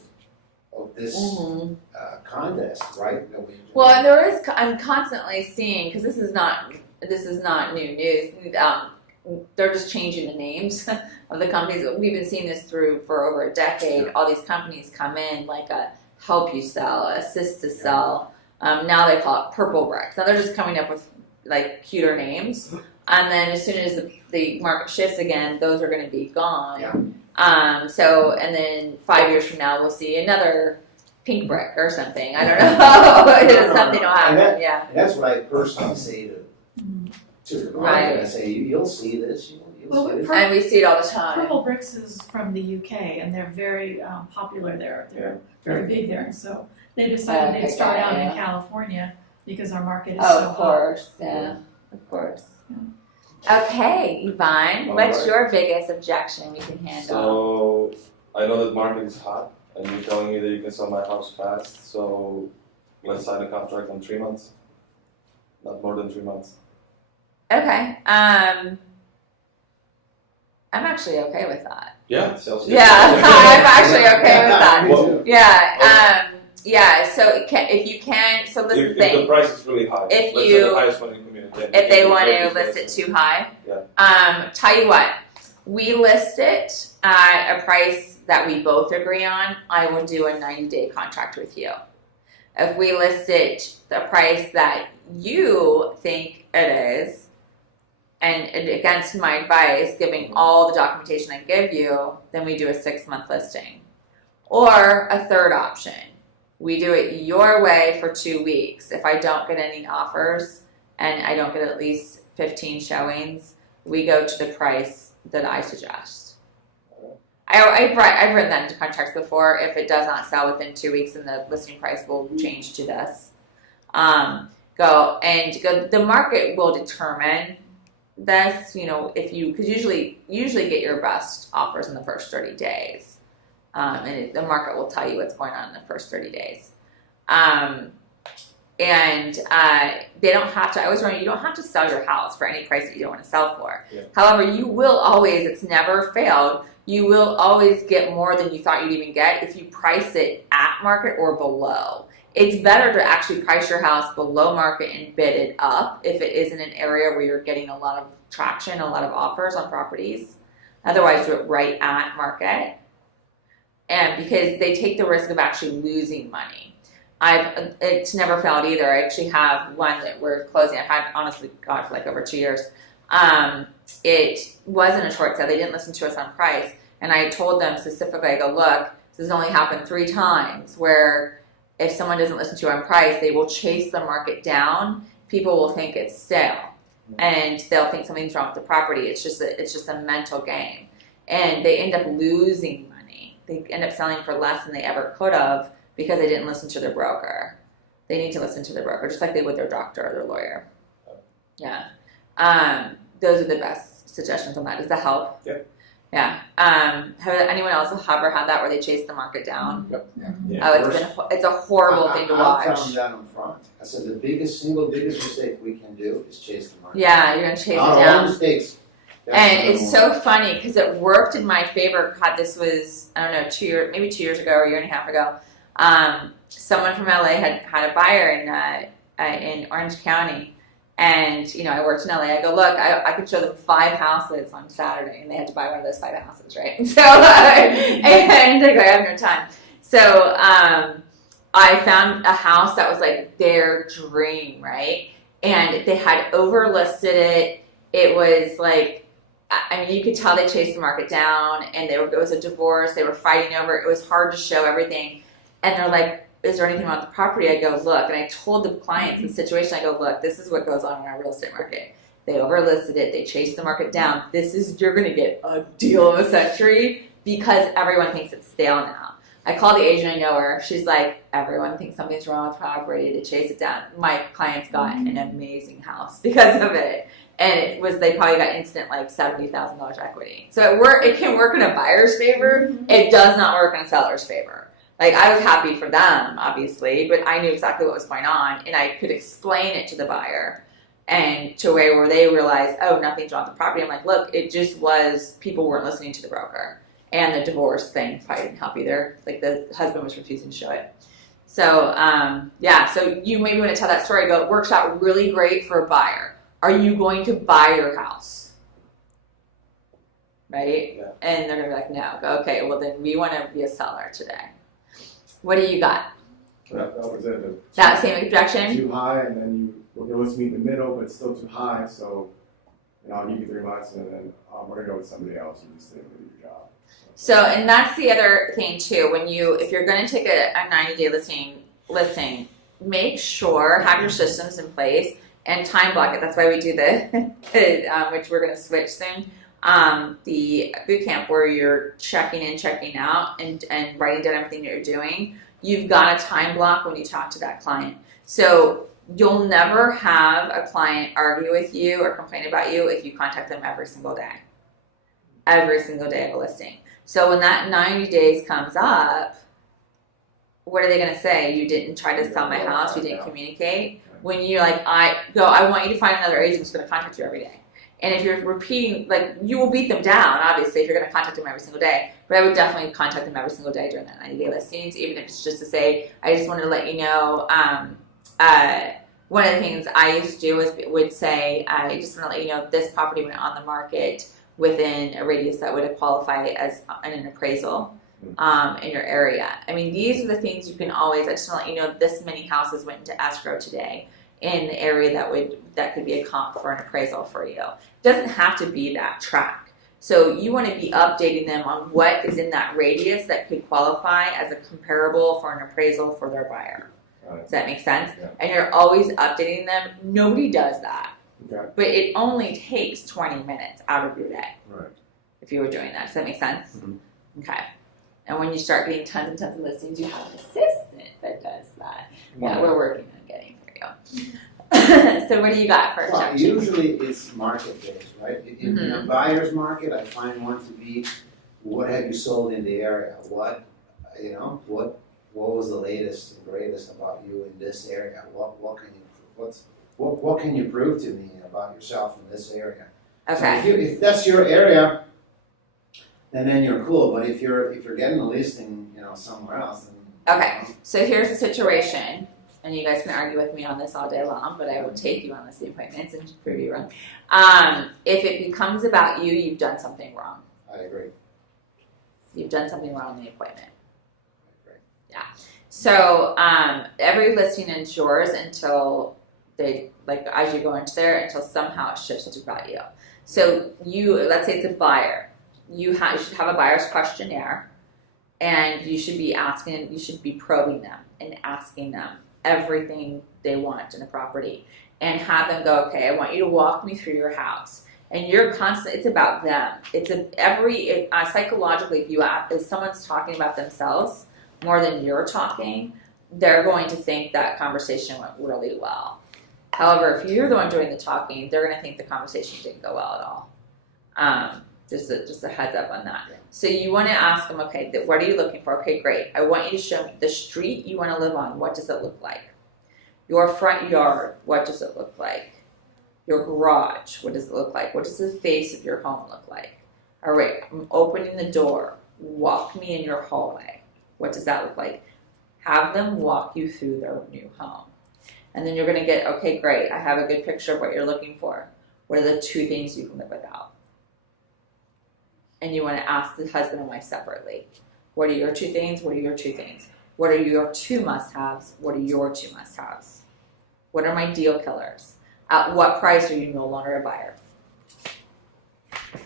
this Mhm. contest, right? That we, Well, and there is. I'm constantly seeing because this is not new news. They're just changing the names of the companies. We've been seeing this through for over a decade. All these companies come in like a help you sell, assist to sell. Now they call it purple bricks. Now they're just coming up with like cuter names. And then as soon as the market shifts again, those are going to be gone. Yeah. So, and then 5 years from now, we'll see another pink brick or something. I don't know. Something will happen. Yeah. And that's what I personally say to the market. Right. I say, you'll see this. You'll Well, see this. And we see it all the time. Purple Bricks is from the UK, and they're very popular there. They're very big there, so they decided Okay, they'd start got out it, in yeah. California because our market is Oh, so of hot. course. Yeah, of course. Okay, Yvonne, what's Alright. your biggest objection we can handle? So I know that market is hot, and you're telling me that you can sell my house fast. So let's sign a contract on 3 months, not more than 3 months. Okay. I'm actually okay with that. Yeah, sales. Yeah, I'm actually okay with that. Me too. Yeah. Yeah. So if you can, so this is If the the thing. price is really high, If let's you- say the highest one in the community. If they the want rate to is list less it too high. Yeah. Tell you what, we list it at a price that we both agree on. I will do a 90-day contract with you. If we list it the price that you think it is, and against my advice, giving all the documentation I give you, then we do a 6-month listing. Or a third option. We do it your way for 2 weeks. If I don't get any offers and I don't get at least 15 showings, we go to the price that I suggest. I've written that into contracts before. If it does not sell within 2 weeks, then the listing price will change to this. The market will determine this. If you could usually get your best offers in the first 30 days. The market will tell you what's going on in the first 30 days. They don't have to, I always remember, you don't have to sell your house for any price that you don't want to sell for. Yeah. However, you will always, it's never failed, you will always get more than you thought you'd even get if you price it at market or below. It's better to actually price your house below market and bid it up if it is in an area where you're getting a lot of traction, a lot of offers on properties. Otherwise, do it right at market. and because they take the risk of actually losing money. It's never failed either. I actually have one that we're closing. I've had, honestly, God, for like over 2 years. It wasn't a short sale. They didn't listen to us on price. And I told them specifically, I go, look, this has only happened 3 times where if someone doesn't listen to you on price, they will chase the market down. People will think it's stale. And they'll think something's wrong with the property. It's just a mental game. And they end up losing money. They end up selling for less than they ever could have because they didn't listen to their broker. They need to listen to their broker, just like they would their doctor or their lawyer. Yeah. Those are the best suggestions on that. Does that help? Yep. Yeah. Have anyone else ever had that where they chase the market down? Yep. Yeah. Oh, it's a horrible thing to watch. I'm telling that on front. I said the single biggest mistake we can do is chase the market. Yeah, you're gonna chase it Our down. own mistakes. That's And number it's one. so funny because it worked in my favor. God, this was, I don't know, 2 years ago or a year and a half ago. Someone from LA had a buyer in Orange County. And, I worked in LA. I go, look, I could show them 5 houses on Saturday. And they had to buy one of those 5 houses, right? So, and I go, I have no time. So, I found a house that was like their dream, right? And they had overlisted it. It was like, you could tell they chased the market down, and it was a divorce. They were fighting over it. It was hard to show everything. And they're like, is there anything about the property? I go, look. And I told the clients the situation. I go, look, this is what goes on in our real estate market. They overlisted it. They chased the market down. You're going to get a deal of a century because everyone thinks it's stale now. I call the agent, I know her. She's like, everyone thinks something's wrong with property. They chase it down. My clients got an amazing house because of it. And they probably got instant like $70,000 equity. So it can work in a buyer's favor. It does not work in a seller's favor. Like, I was happy for them, obviously, but I knew exactly what was going on, and I could explain it to the buyer and to a way where they realized, oh, nothing's wrong with the property. I'm like, look, it just was people weren't listening to the broker. And the divorce thing probably didn't help either. Like, the husband was refusing to show it. So, so you maybe want to tell that story. Go, it works out really great for a buyer. Are you going to buy your house? Right? Yeah. And they're going to be like, no. Go, okay, well, then we want to be a seller today. What do you got? That was it. That same objection? Too high, and then let's meet in the middle, but it's still too high. So, I'll give you 3 months, and then we're gonna go with somebody else and just do your job. So, and that's the other thing too. If you're going to take a 90-day listing, make sure have your systems in place and time block it. That's why we do which we're going to switch soon. The boot camp where you're checking in, checking out, and writing down everything that you're doing. You've got a time block when you talk to that client. So you'll never have a client argue with you or complain about you if you contact them every single day. Every single day of a listing. So when that 90 days comes up, what are they going to say? You didn't try to sell my house. You didn't communicate. When you're like, I want you to find another agent who's going to contact you every day. And if you're repeating, like, you will beat them down, obviously, if you're going to contact them every single day. But I would definitely contact them every single day during that 90-day listings, even if it's just to say, I just wanted to let you know. One of the things I used to do would say, I just want to let you know this property went on the market within a radius that would qualify as an appraisal in your area. I mean, these are the things you can always, I just want to let you know this many houses went into escrow today in the area that could be a comp for an appraisal for you. It doesn't have to be that track. So you want to be updating them on what is in that radius that could qualify as a comparable for an appraisal for their buyer. Right. Does that make sense? Yeah. And you're always updating them. Nobody does that. Okay. But it only takes 20 minutes out of your day. Right. If you were doing that. Does that make sense? Mhm. Okay. And when you start getting tons and tons of listings, you have an assistant that does that. Yeah, we're working on getting for you. So what do you got for Well, objection? usually it's market based, right? In a buyer's market, I find one to be, what have you sold in the area? What was the latest and greatest about you in this area? What can you prove to me about yourself in this area? Okay. So if that's your area, then you're cool. But if you're getting a listing, somewhere else, then Okay. So here's the situation, and you guys can argue with me on this all day long, but I will take you on listing appointments and prove you wrong. If it becomes about you, you've done something wrong. I agree. You've done something wrong in the appointment. Yeah. So every listing is yours until they, like, as you go into there, until somehow it shifts to about you. So let's say it's a buyer. You should have a buyer's questionnaire, and you should be probing them and asking them everything they want in a property, and have them go, okay, I want you to walk me through your house. And you're constant. It's about them. Psychologically, if someone's talking about themselves more than you're talking, they're going to think that conversation went really well. However, if you're the one doing the talking, they're going to think the conversation didn't go well at all. Just a heads up on that. So you want to ask them, okay, what are you looking for? Okay, great. I want you to show me the street you want to live on. What does it look like? Your front yard. What does it look like? Your garage, what does it look like? What does the face of your home look like? All right, I'm opening the door. Walk me in your hallway. What does that look like? Have them walk you through their new home. And then you're going to get, okay, great, I have a good picture of what you're looking for. What are the 2 things you can live without? And you want to ask the husband and wife separately. What are your 2 things? What are your 2 things? What are your 2 must-haves? What are your 2 must-haves? What are my deal killers? At what price are you no longer a buyer?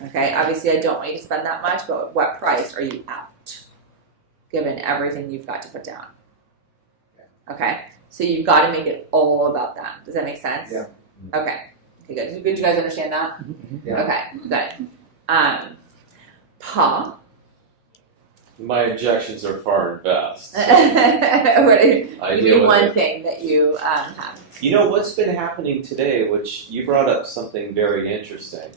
Okay, obviously I don't want you to spend that much, but at what price are you out? Given everything you've got to put down. Okay, so you've got to make it all about them. Does that make sense? Yeah. Okay, good. Did you guys understand that? Yeah. Okay, good. Pa. My objections are far and vast. Give me one thing that you have. You know what's been happening today, which you brought up something very interesting.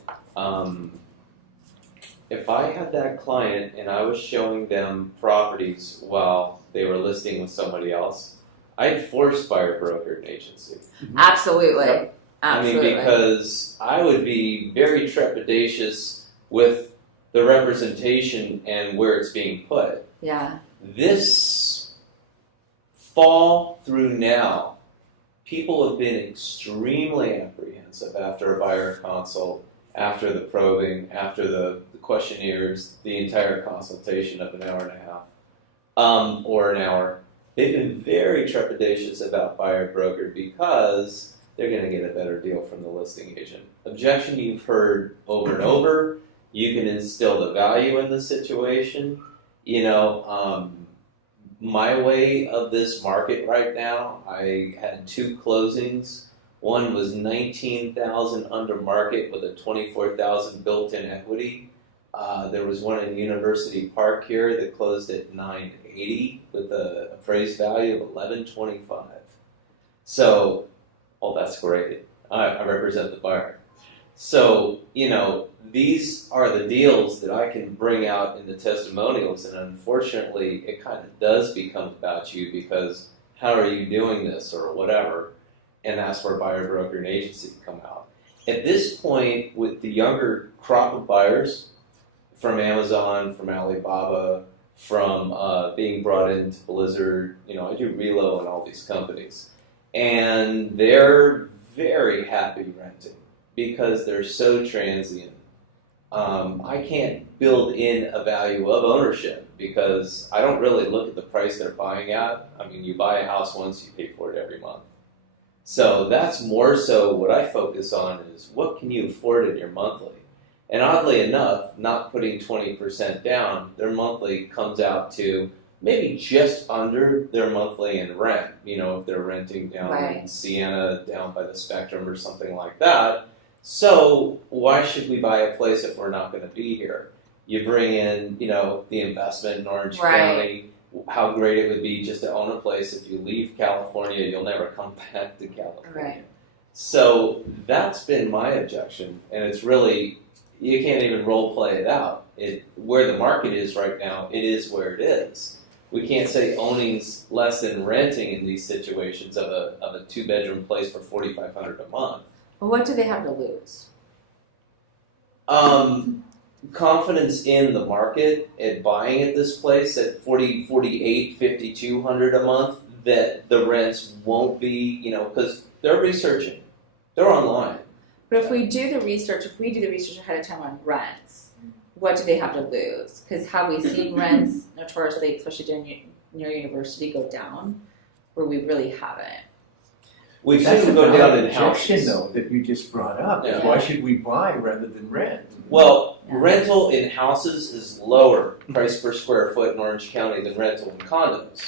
If I had that client and I was showing them properties while they were listing with somebody else, I'd force buyer broker and agency. Absolutely. Yep. Absolutely. I mean, because I would be very trepidatious with the representation and where it's being put. Yeah. This fall through now, people have been extremely apprehensive after a buyer consult, after the probing, after the questionnaires, the entire consultation of an hour and a half, or an hour. They've been very trepidatious about buyer broker because they're going to get a better deal from the listing agent. Objection you've heard over and over. You can instill the value in the situation. You know, my way of this market right now, I had 2 closings. One was $19,000 under market with a $24,000 built-in equity. There was one in University Park here that closed at $980 with a appraised value of $1,125. So, that's great. I represent the buyer. So, you know, these are the deals that I can bring out in the testimonials, and unfortunately, it kind of does become about you because how are you doing this or whatever, and that's where buyer, broker, and agency come out. At this point, with the younger crop of buyers from Amazon, from Alibaba, from being brought into Blizzard, you know, I do Relo and all these companies, and they're very happy renting because they're so transient. I can't build in a value of ownership because I don't really look at the price they're buying at. I mean, you buy a house once, you pay for it every month. So that's more so what I focus on is what can you afford in your monthly? And oddly enough, not putting 20% down, their monthly comes out to maybe just under their monthly in rent. You know, if they're renting down in Siena, down by the Spectrum or something like that. So why should we buy a place if we're not going to be here? You bring in, you know, the investment in Orange County, how great it would be just to own a place. If you leave California, you'll never come back to California. Right. So that's been my objection, and it's really, you can't even role play it out. Where the market is right now, it is where it is. We can't say owning's less than renting in these situations of a 2-bedroom place for $4,500 a month. Well, what do they have to lose? Confidence in the market at buying at this place at $40,000, $48,000, $5,200 a month, that the rents won't be, you know, because they're researching. They're online. But if we do the research ahead of time on rents, what do they have to lose? Because have we seen rents notoriously, especially near university, go down where we really haven't? We've That's seen them go down in objection, houses. though, that you just brought up. Yeah. Why should we buy rather than rent? Well, Yeah. rental in houses is lower price per square foot in Orange County than rental in condos.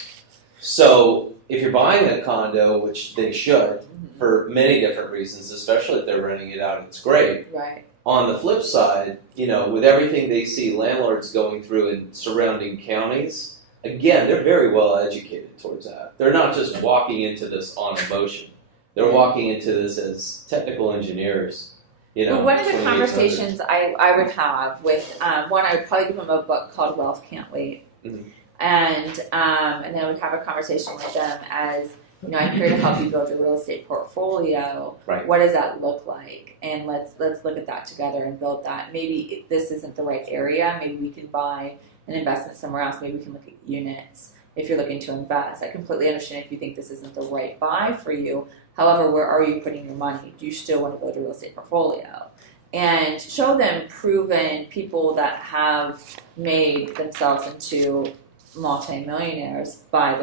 So if you're buying a condo, which they should, for many different reasons, especially if they're renting it out, it's great. Right. On the flip side, with everything they see landlords going through in surrounding counties, again, they're very well educated towards that. They're not just walking into this on emotion. They're walking into this as technical engineers. Well, one of the 2800. conversations I would have with one, I would probably give them a book called Wealth Can't Wait, Mhm. and then I would have a conversation with them as, I'm here to help you build your real estate portfolio. Right. What does that look like? And let's look at that together and build that. Maybe if this isn't the right area. Maybe we can buy an investment somewhere else. Maybe we can look at units if you're looking to invest. I completely understand if you think this isn't the right buy for you. However, where are you putting your money? Do you still want to build a real estate portfolio? And show them proven people that have made themselves into multimillionaires by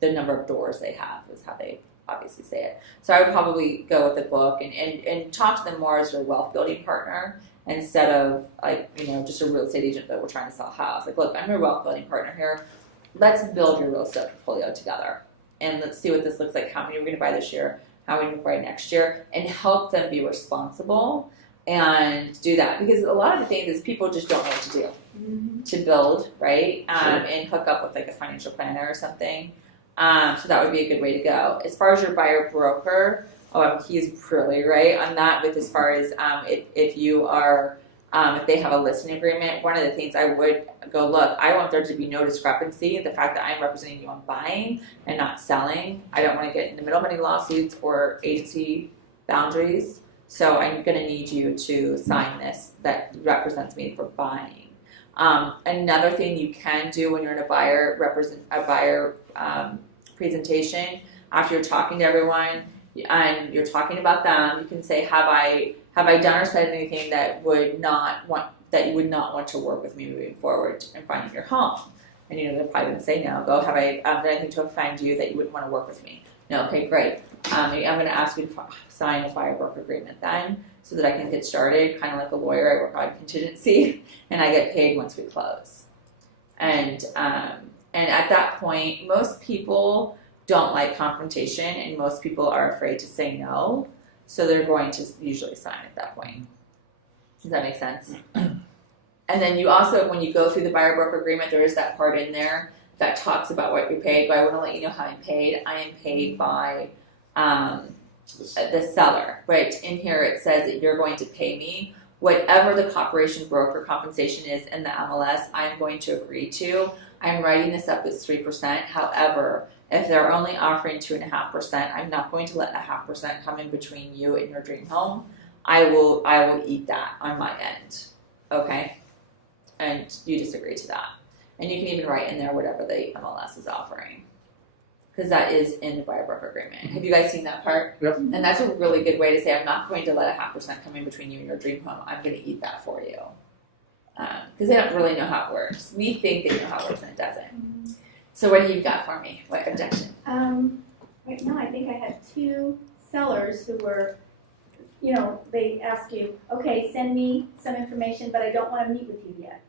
the number of doors they have, is how they obviously say it. So I would probably go with a book and talk to them more as your wealth building partner instead of just a real estate agent that we're trying to sell a house. Like, look, I'm your wealth building partner here. Let's build your real estate portfolio together. And let's see what this looks like, how many we're going to buy this year, how many we're going to buy next year, and help them be responsible and do that. Because a lot of the things is people just don't know what to do to build, right? And hook up with like a financial planner or something. So that would be a good way to go. As far as your buyer broker, he's really right on that with as far as if you are, if they have a listing agreement, one of the things I would go, look, I want there to be no discrepancy. The fact that I'm representing you on buying and not selling, I don't want to get in the middle of any lawsuits or agency boundaries. So I'm going to need you to sign this that represents me for buying. Another thing you can do when you're in a buyer presentation, after you're talking to everyone and you're talking about them, you can say, have I done or said anything that you would not want to work with me moving forward in finding your home? And they're probably going to say no. Go, have I done anything to offend you that you wouldn't want to work with me? No. Okay, great. I'm going to ask you to sign a buyer broker agreement then, so that I can get started. Kind of like a lawyer, I work on contingency, and I get paid once we close. And at that point, most people don't like confrontation, and most people are afraid to say no, so they're going to usually sign at that point. Does that make sense? And then you also, when you go through the buyer broker agreement, there is that part in there that talks about what you're paid. But I want to let you know how I'm paid. I am paid by the seller. Right in here, it says that you're going to pay me whatever the corporation broker compensation is in the MLS. I'm going to agree to. I'm writing this up as 3%. However, if they're only offering 2.5%, I'm not going to let 0.5% come in between you and your dream home. I will eat that on my end. Okay? And you just agree to that. And you can even write in there whatever the MLS is offering, because that is in the buyer broker agreement. Have you guys seen that part? Yep. And that's a really good way to say, I'm not going to let 0.5% come in between you and your dream home. I'm going to eat that for you. Because they don't really know how it works. We think they know how it works, and it doesn't. So what do you got for me? What objection? Right now, I think I had 2 sellers who were, they ask you, okay, send me some information, but I don't want to meet with you yet.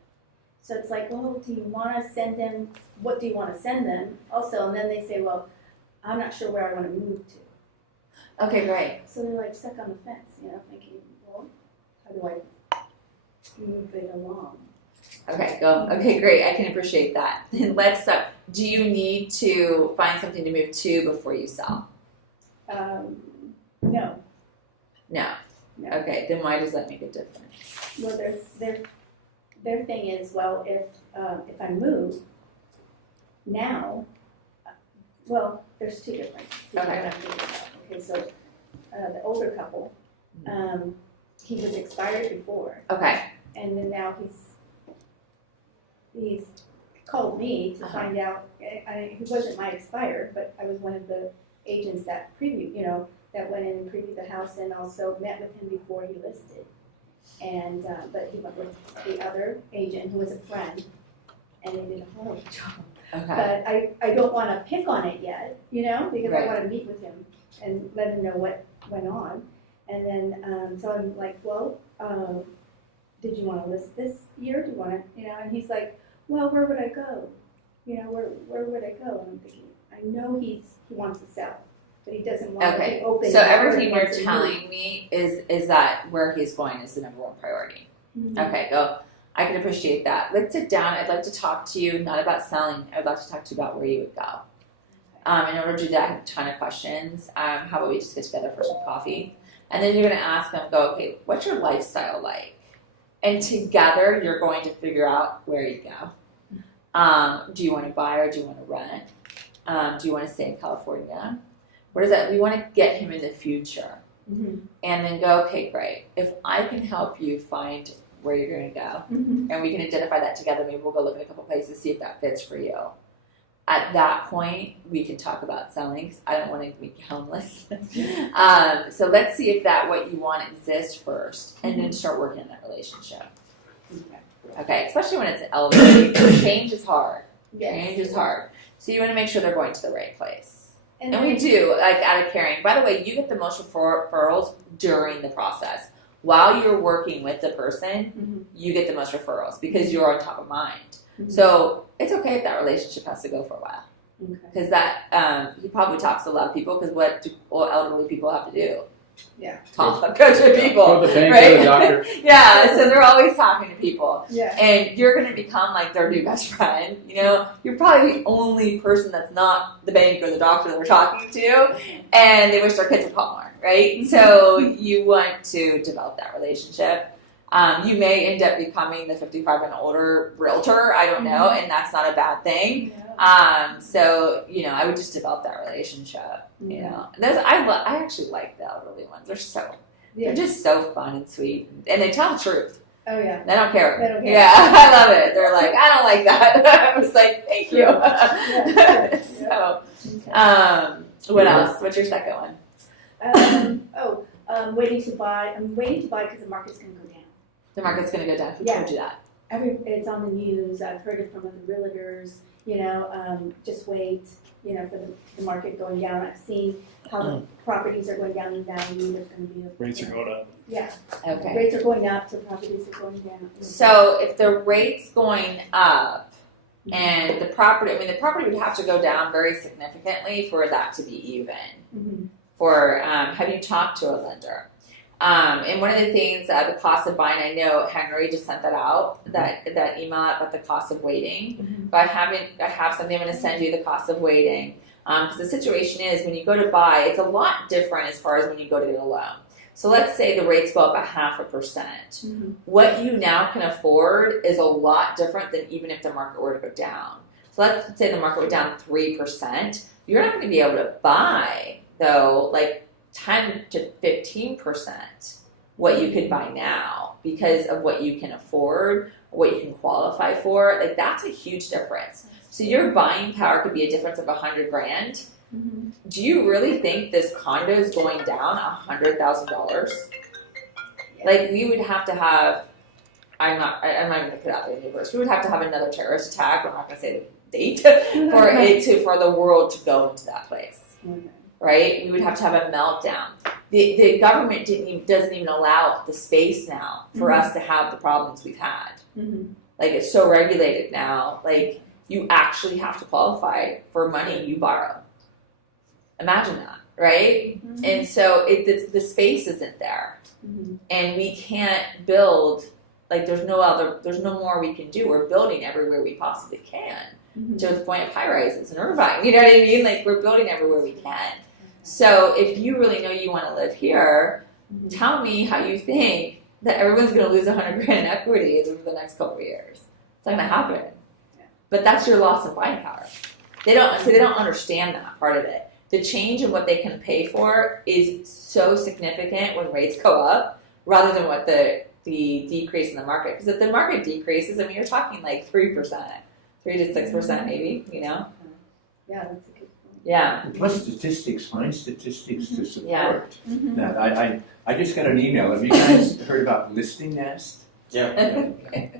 So it's like, well, do you want to send them, what do you want to send them also? And then they say, well, I'm not sure where I want to move to. Okay, great. So they're like stuck on the fence, thinking, well, how do I move it along? Okay, go. Okay, great. I can appreciate that. Then let's start. Do you need to find something to move to before you sell? No. No. Okay, then why does that make a difference? Well, their thing is, well, if I move now, well, there's 2 different things Okay. that I'm thinking about. Okay, so the older couple, he was expired before, Okay. and then now he's called me to find out. He wasn't my expired, but I was one of the agents that that went in and previewed the house and also met with him before he listed. And, but he went with the other agent who was a friend, and they did a horrible job. Okay. But I don't wanna pick on it yet, you know, because I Right. wanna meet with him and let him know what went on. And then, so I'm like, well, did you wanna list this year? Do you wanna, you know, and he's like, well, where would I go? You know, where would I go? And I'm thinking, I know he wants to sell, but he doesn't want to Okay. be open. So to where everything he you're wants to telling me is that where he's going is the number one priority. move. Okay, go. I can appreciate that. Let's sit down. I'd like to talk to you, not about selling. I'd like to talk to you about where you would go. In order to do that, I have a ton of questions. How about we just get together for some coffee? And then you're going to ask them, go, okay, what's your lifestyle like? And together, you're going to figure out where you go. Do you want to buy or do you want to rent? Do you want to stay in California? What is that? We want to get him in the future. Mhm. And then go, okay, great. If I can help you find where you're going to go, Mhm. and we can identify that together, maybe we'll go look at a couple places, see if that fits for you. At that point, we can talk about selling, because I don't want to make you homeless. So let's see if that what you want exists first, and then start working on that relationship. Okay, especially when it's elevated. Change is hard. Yes. Change is hard. So you want to make sure they're going to the right place. And then- we do, like out of caring. By the way, you get the most referrals during the process. While you're working with the person, Mhm. you get the most referrals because you're on top of mind. Mhm. So it's okay if that relationship has to go for a while. Okay. Because that, he probably talks to a lot of people, because what do all elderly people have to do? Yeah. Talk, go to people. Go to the bank, right? go to the doctor. Yeah, so they're always talking to people. Yeah. And you're going to become like their new best friend. You know, you're probably the only person that's not the bank or the doctor that we're talking to, and they wish their kids would call more, right? So you want to develop that relationship. You may end up becoming the 55 and older realtor. I don't know, and that's not a bad thing. So you know, I would just develop that relationship. You know, and I actually like the elderly ones. They're just so fun and sweet, and they tell the truth. Oh yeah. They don't care. They don't care. Yeah, I love it. They're like, I don't like that. I was like, thank you. Yeah. So, Okay. what else? What's your second one? Waiting to buy. I'm waiting to buy because the market's going to go down. The market's going to go down. Who Yeah. told you that? It's on the news. I've heard it from other realtors. You know, just wait. You know, for the market going down. I've seen how the properties are going down in value. There's going to be Rates are going up. Yeah. Okay. Rates are going up, so properties are going down. So if the rate's going up and the property would have to go down very significantly for that to be even. Mm-hmm. For have you talked to a lender? And one of the things, the cost of buying, I know Henry just sent that out, that email out about the cost of waiting. Mm-hmm. But I have something I'm going to send you, the cost of waiting. Because the situation is, when you go to buy, it's a lot different as far as when you go to get a loan. So let's say the rates go up 0.5%. Mm-hmm. What you now can afford is a lot different than even if the market were to go down. So let's say the market went down 3%. You're not going to be able to buy, though, like 10 to 15% what you could buy now because of what you can afford, what you can qualify for. Like, that's a huge difference. So your buying power could be a difference of $100,000. Mm-hmm. Do you really think this condo is going down $100,000? Like, we would have to have, I'm not even gonna put out the universe. We would have to have another terrorist attack. I'm not gonna say the date for the world to go into that place. Okay. Right? We would have to have a meltdown. The government doesn't even allow the space now for us to have the problems we've had. Mm-hmm. Like, it's so regulated now. Like, you actually have to qualify for money you borrow. Imagine that, right? Mm-hmm. And so the space isn't there, Mm-hmm. and we can't build. Like, there's no more we can do. We're building everywhere we possibly can, Mm-hmm. to the point of high rises and Irvine. You know what I mean? Like, we're building everywhere we can. So if you really know you want to live here, Mm-hmm. tell me how you think that everyone's going to lose $100,000 in equity over the next couple of years. It's not going to happen. Yeah. But that's your loss of buying power. They don't understand that part of it. The change in what they can pay for is so significant when rates go up, rather than what the decrease in the market. Because if the market decreases, I mean, you're talking like 3%, 3 to 6% maybe. You know? Yeah, that's a good point. Yeah. Plus statistics, find statistics to support Yeah. that. I just got an email. Have you guys heard about Listing Nest? Yeah.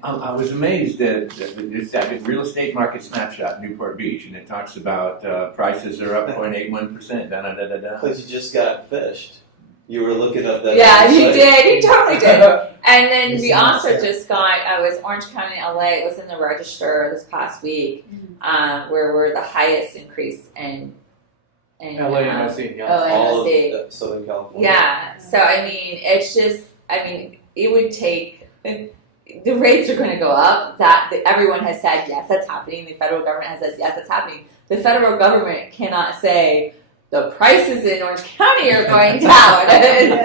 I was amazed that it's that real estate market snapshot, Newport Beach, and it talks about prices are up 0.81%. Da da da da da. Because you just got fished. You were looking up that. Yeah, you website. did. You totally did. And then Yes, we yes, also yes. just got, I was Orange County, LA, it was in the register this past week, where we're the highest increase in LA and OC, yeah. All LAMSC. of Southern California. Yeah, so I mean, it's just, I mean, it would take, the rates are going to go up. Everyone has said, yes, that's happening. The federal government has said, yes, that's happening. The federal government cannot say, the prices in Orange County are going down.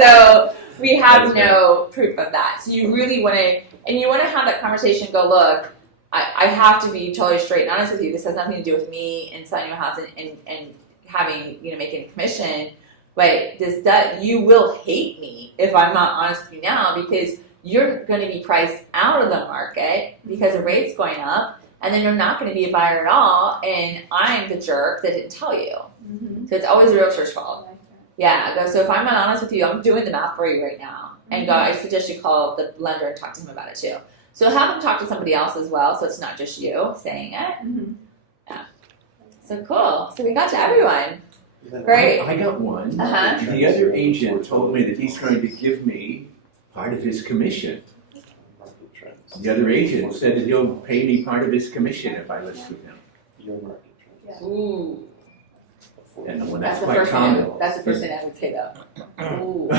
So we have no proof of that. So you really want to, and you want to have that conversation go, look, I have to be totally straight and honest with you. This has nothing to do with me and selling your house and having, making a commission. But you will hate me if I'm not honest with you now, because you're going to be priced out of the market because the rate's going up, and then you're not going to be a buyer at all, and I'm the jerk that didn't tell you. So it's always the realtor's fault. Yeah, so if I'm not honest with you, I'm doing the math for you right now. And I suggest you call the lender and talk to him about it too. So have him talk to somebody else as well, so it's not just you saying it. Yeah. So cool. So we got to everyone. Great. I got one. Uh-huh. The other agent told me that he's going to give me part of his commission. The other agent said that he'll pay me part of his commission if I list with him. Your market trends. Ooh. And well, That's that's the quite first common. thing. That's the first thing I would say though. Ooh.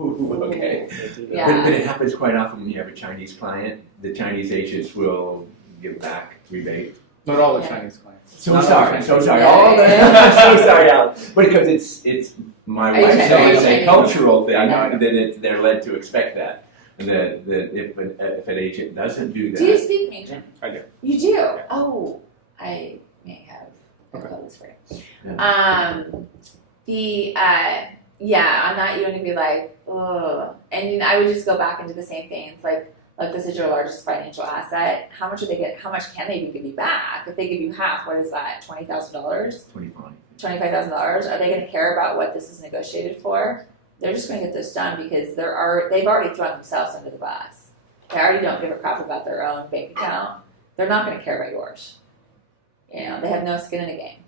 Ooh, okay. Yeah. But it happens quite often when you have a Chinese client. The Chinese agents will give back rebate. Not all the Yeah. Chinese clients. So Not all sorry, the so Chinese sorry. Yeah, All the yeah. so sorry, Al. But because it's my Are you wife Chinese? said Are you it's a Chinese? cultural thing I know. that they're led to expect that if an agent doesn't do that. Do you speak Asian? I do. You do? Oh, I may have called this for you. I'm not you want to be like, ugh. And I would just go back into the same things like this is your largest financial asset. How much do they get? How much can they even give you back? If they give you half, what is that? $20,000? 25. $25,000? Are they going to care about what this is negotiated for? They're just going to get this done because they've already thrown themselves under the bus. They already don't give a crap about their own bank account. They're not going to care about yours. They have no skin in the game.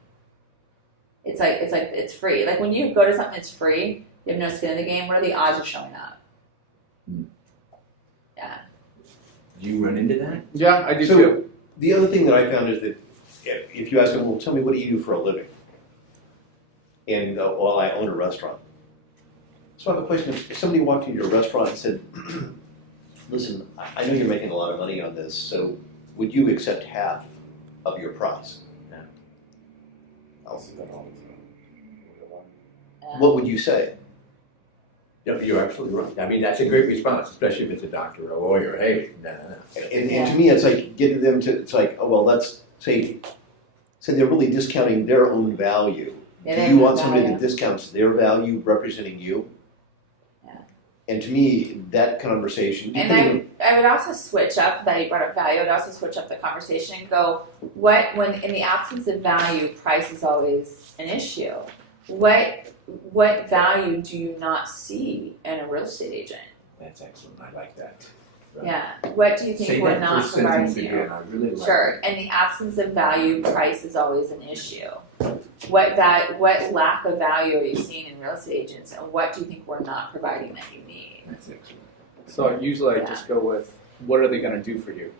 It's like it's free. Like when you go to something that's free, you have no skin in the game. What are the odds of showing up? Yeah. Do you run into that? Yeah, I do So too. the other thing that I found is that if you ask them, well, tell me, what do you do for a living? And well, I own a restaurant. So I have a question. If somebody walked into your restaurant and said, listen, I know you're making a lot of money on this, so would you accept half of your price? I'll see that all the time. What would you say? No, you're absolutely right. I mean, that's a great response, especially if it's a doctor or a lawyer. Hey, no. And to me, it's like getting them to, it's like, oh, well, let's say they're really discounting their own value. Yeah, Do you want somebody that discounts their value representing you? Yeah. And to me, that conversation. And I would also switch up that you brought up value. I would also switch up the conversation and go, when in the absence of value, price is always an issue. What value do you not see in a real estate agent? That's excellent. I like that. Right. Yeah. What do you think Say we're that not first sentence providing you? again. I really like Sure. In the absence of value, price is always an issue. What lack of value are you seeing in real estate agents, and what do you think we're not providing that you need? That's excellent. So usually I just go with, what are they going to do for you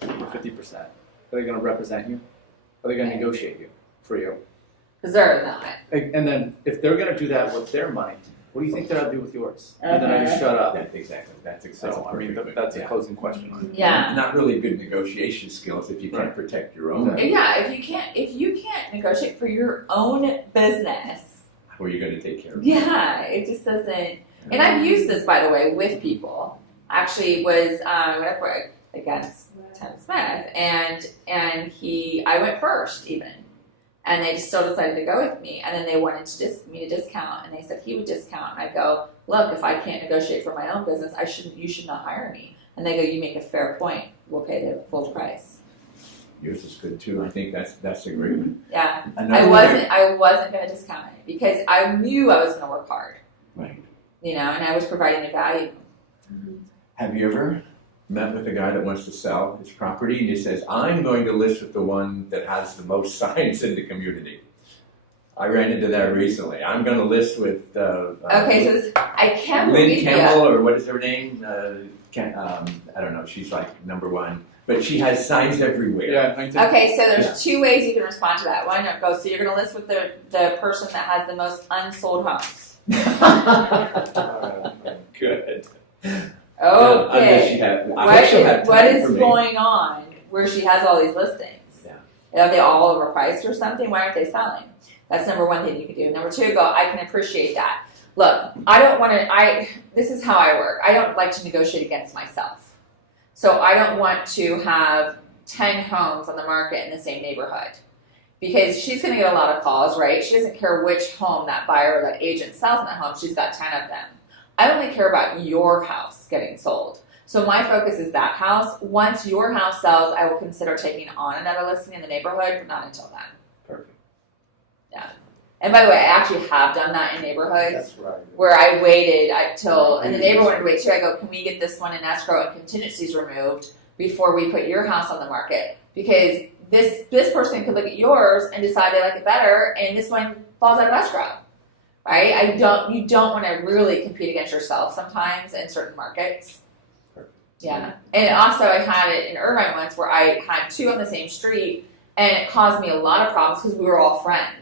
for 50%? Are they going to represent you? Are they going to negotiate you for you? Because they're not. And then if they're going to do that with their money, what do you think they'll do with yours? And then I just shut up. That's exactly. That's So I mean, perfect. that's a Yeah. closing question. Yeah. Not really good negotiation skills if you can't Right. protect your own. And yeah, if you can't negotiate for your own business, How are you going to take care of it? yeah, it just doesn't. And I've used this, by the way, with people. Actually, was I went up against Tim Smith, and I went first even, and they still decided to go with me. And then they wanted me to discount, and they said he would discount, and I go, look, if I can't negotiate for my own business, you should not hire me. And they go, you make a fair point. We'll pay the full price. yours is good too. I think that's a great one. Yeah. Another I wasn't going to discount it because I knew I was going to work hard. Right. You know, and I was providing the value. Have you ever met with a guy that wants to sell his property and he says, I'm going to list with the one that has the most signs in the community? I ran into that recently. I'm going to list with Okay, so this, I can't Lynn believe Campbell, or what is her name? I don't know. She's like #1, but she has signs everywhere. Yeah, Okay, so there's two ways you can respond to that. One, go. So you're going to list with the person that has the most unsold homes. Good. Okay. What is going on where she has all these listings? Yeah. Are they all overpriced or something? Why aren't they selling? That's #1 thing you can do. #2, go, I can appreciate that. Look, I don't want to, this is how I work. I don't like to negotiate against myself. So I don't want to have 10 homes on the market in the same neighborhood. Because she's going to get a lot of calls, right? She doesn't care which home that buyer or that agent sells in that home. She's got 10 of them. I only care about your house getting sold. So my focus is that house. Once your house sells, I will consider taking on another listing in the neighborhood, but not until then. Perfect. Yeah. And by the way, I actually have done that in neighborhoods That's right. where I waited till, and the neighbor wanted to wait too. I go, can we get this one in escrow and contingencies removed before we put your house on the market? Because this person could look at yours and decide they like it better, and this one falls out of escrow, right? You don't want to really compete against yourself sometimes in certain markets. Yeah, and also I had it in Irvine once where I had 2 on the same street, and it caused me a lot of problems because we were all friends.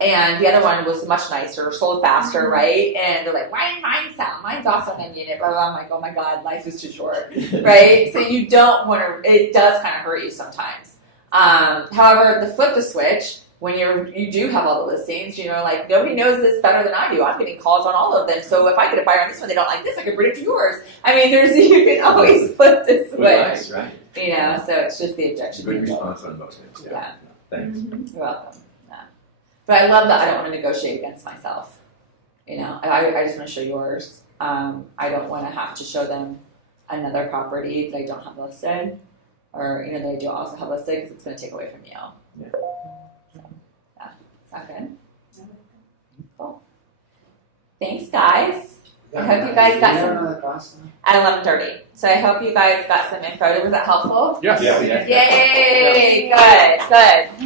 And the other one was much nicer, sold faster, right? And they're like, why didn't mine sell? Mine's also in a unit, blah, blah. I'm like, oh my God, life is too short, right? So you don't want to, it does kind of hurt you sometimes. However, the flip the switch, when you do have all the listings, you know, like nobody knows this better than I do. I'm getting calls on all of them. So if I get a buyer on this one, they don't like this, I could bring it to yours. I mean, you can always flip the switch. Right, right. You know, so it's just the objection. Good response on both ends. Yeah. Thanks. You're welcome. Yeah. But I love that I don't want to negotiate against myself. You know, I just want to show yours. I don't want to have to show them another property that I don't have listed, or you know that I do also have listed because it's going to take away from you. Yeah. So, yeah. Is that good? Cool. Thanks, guys. I hope you guys got some at 11:30. So I hope you guys got some info. Was that helpful? Yes. Yeah. Yay! Good. Good.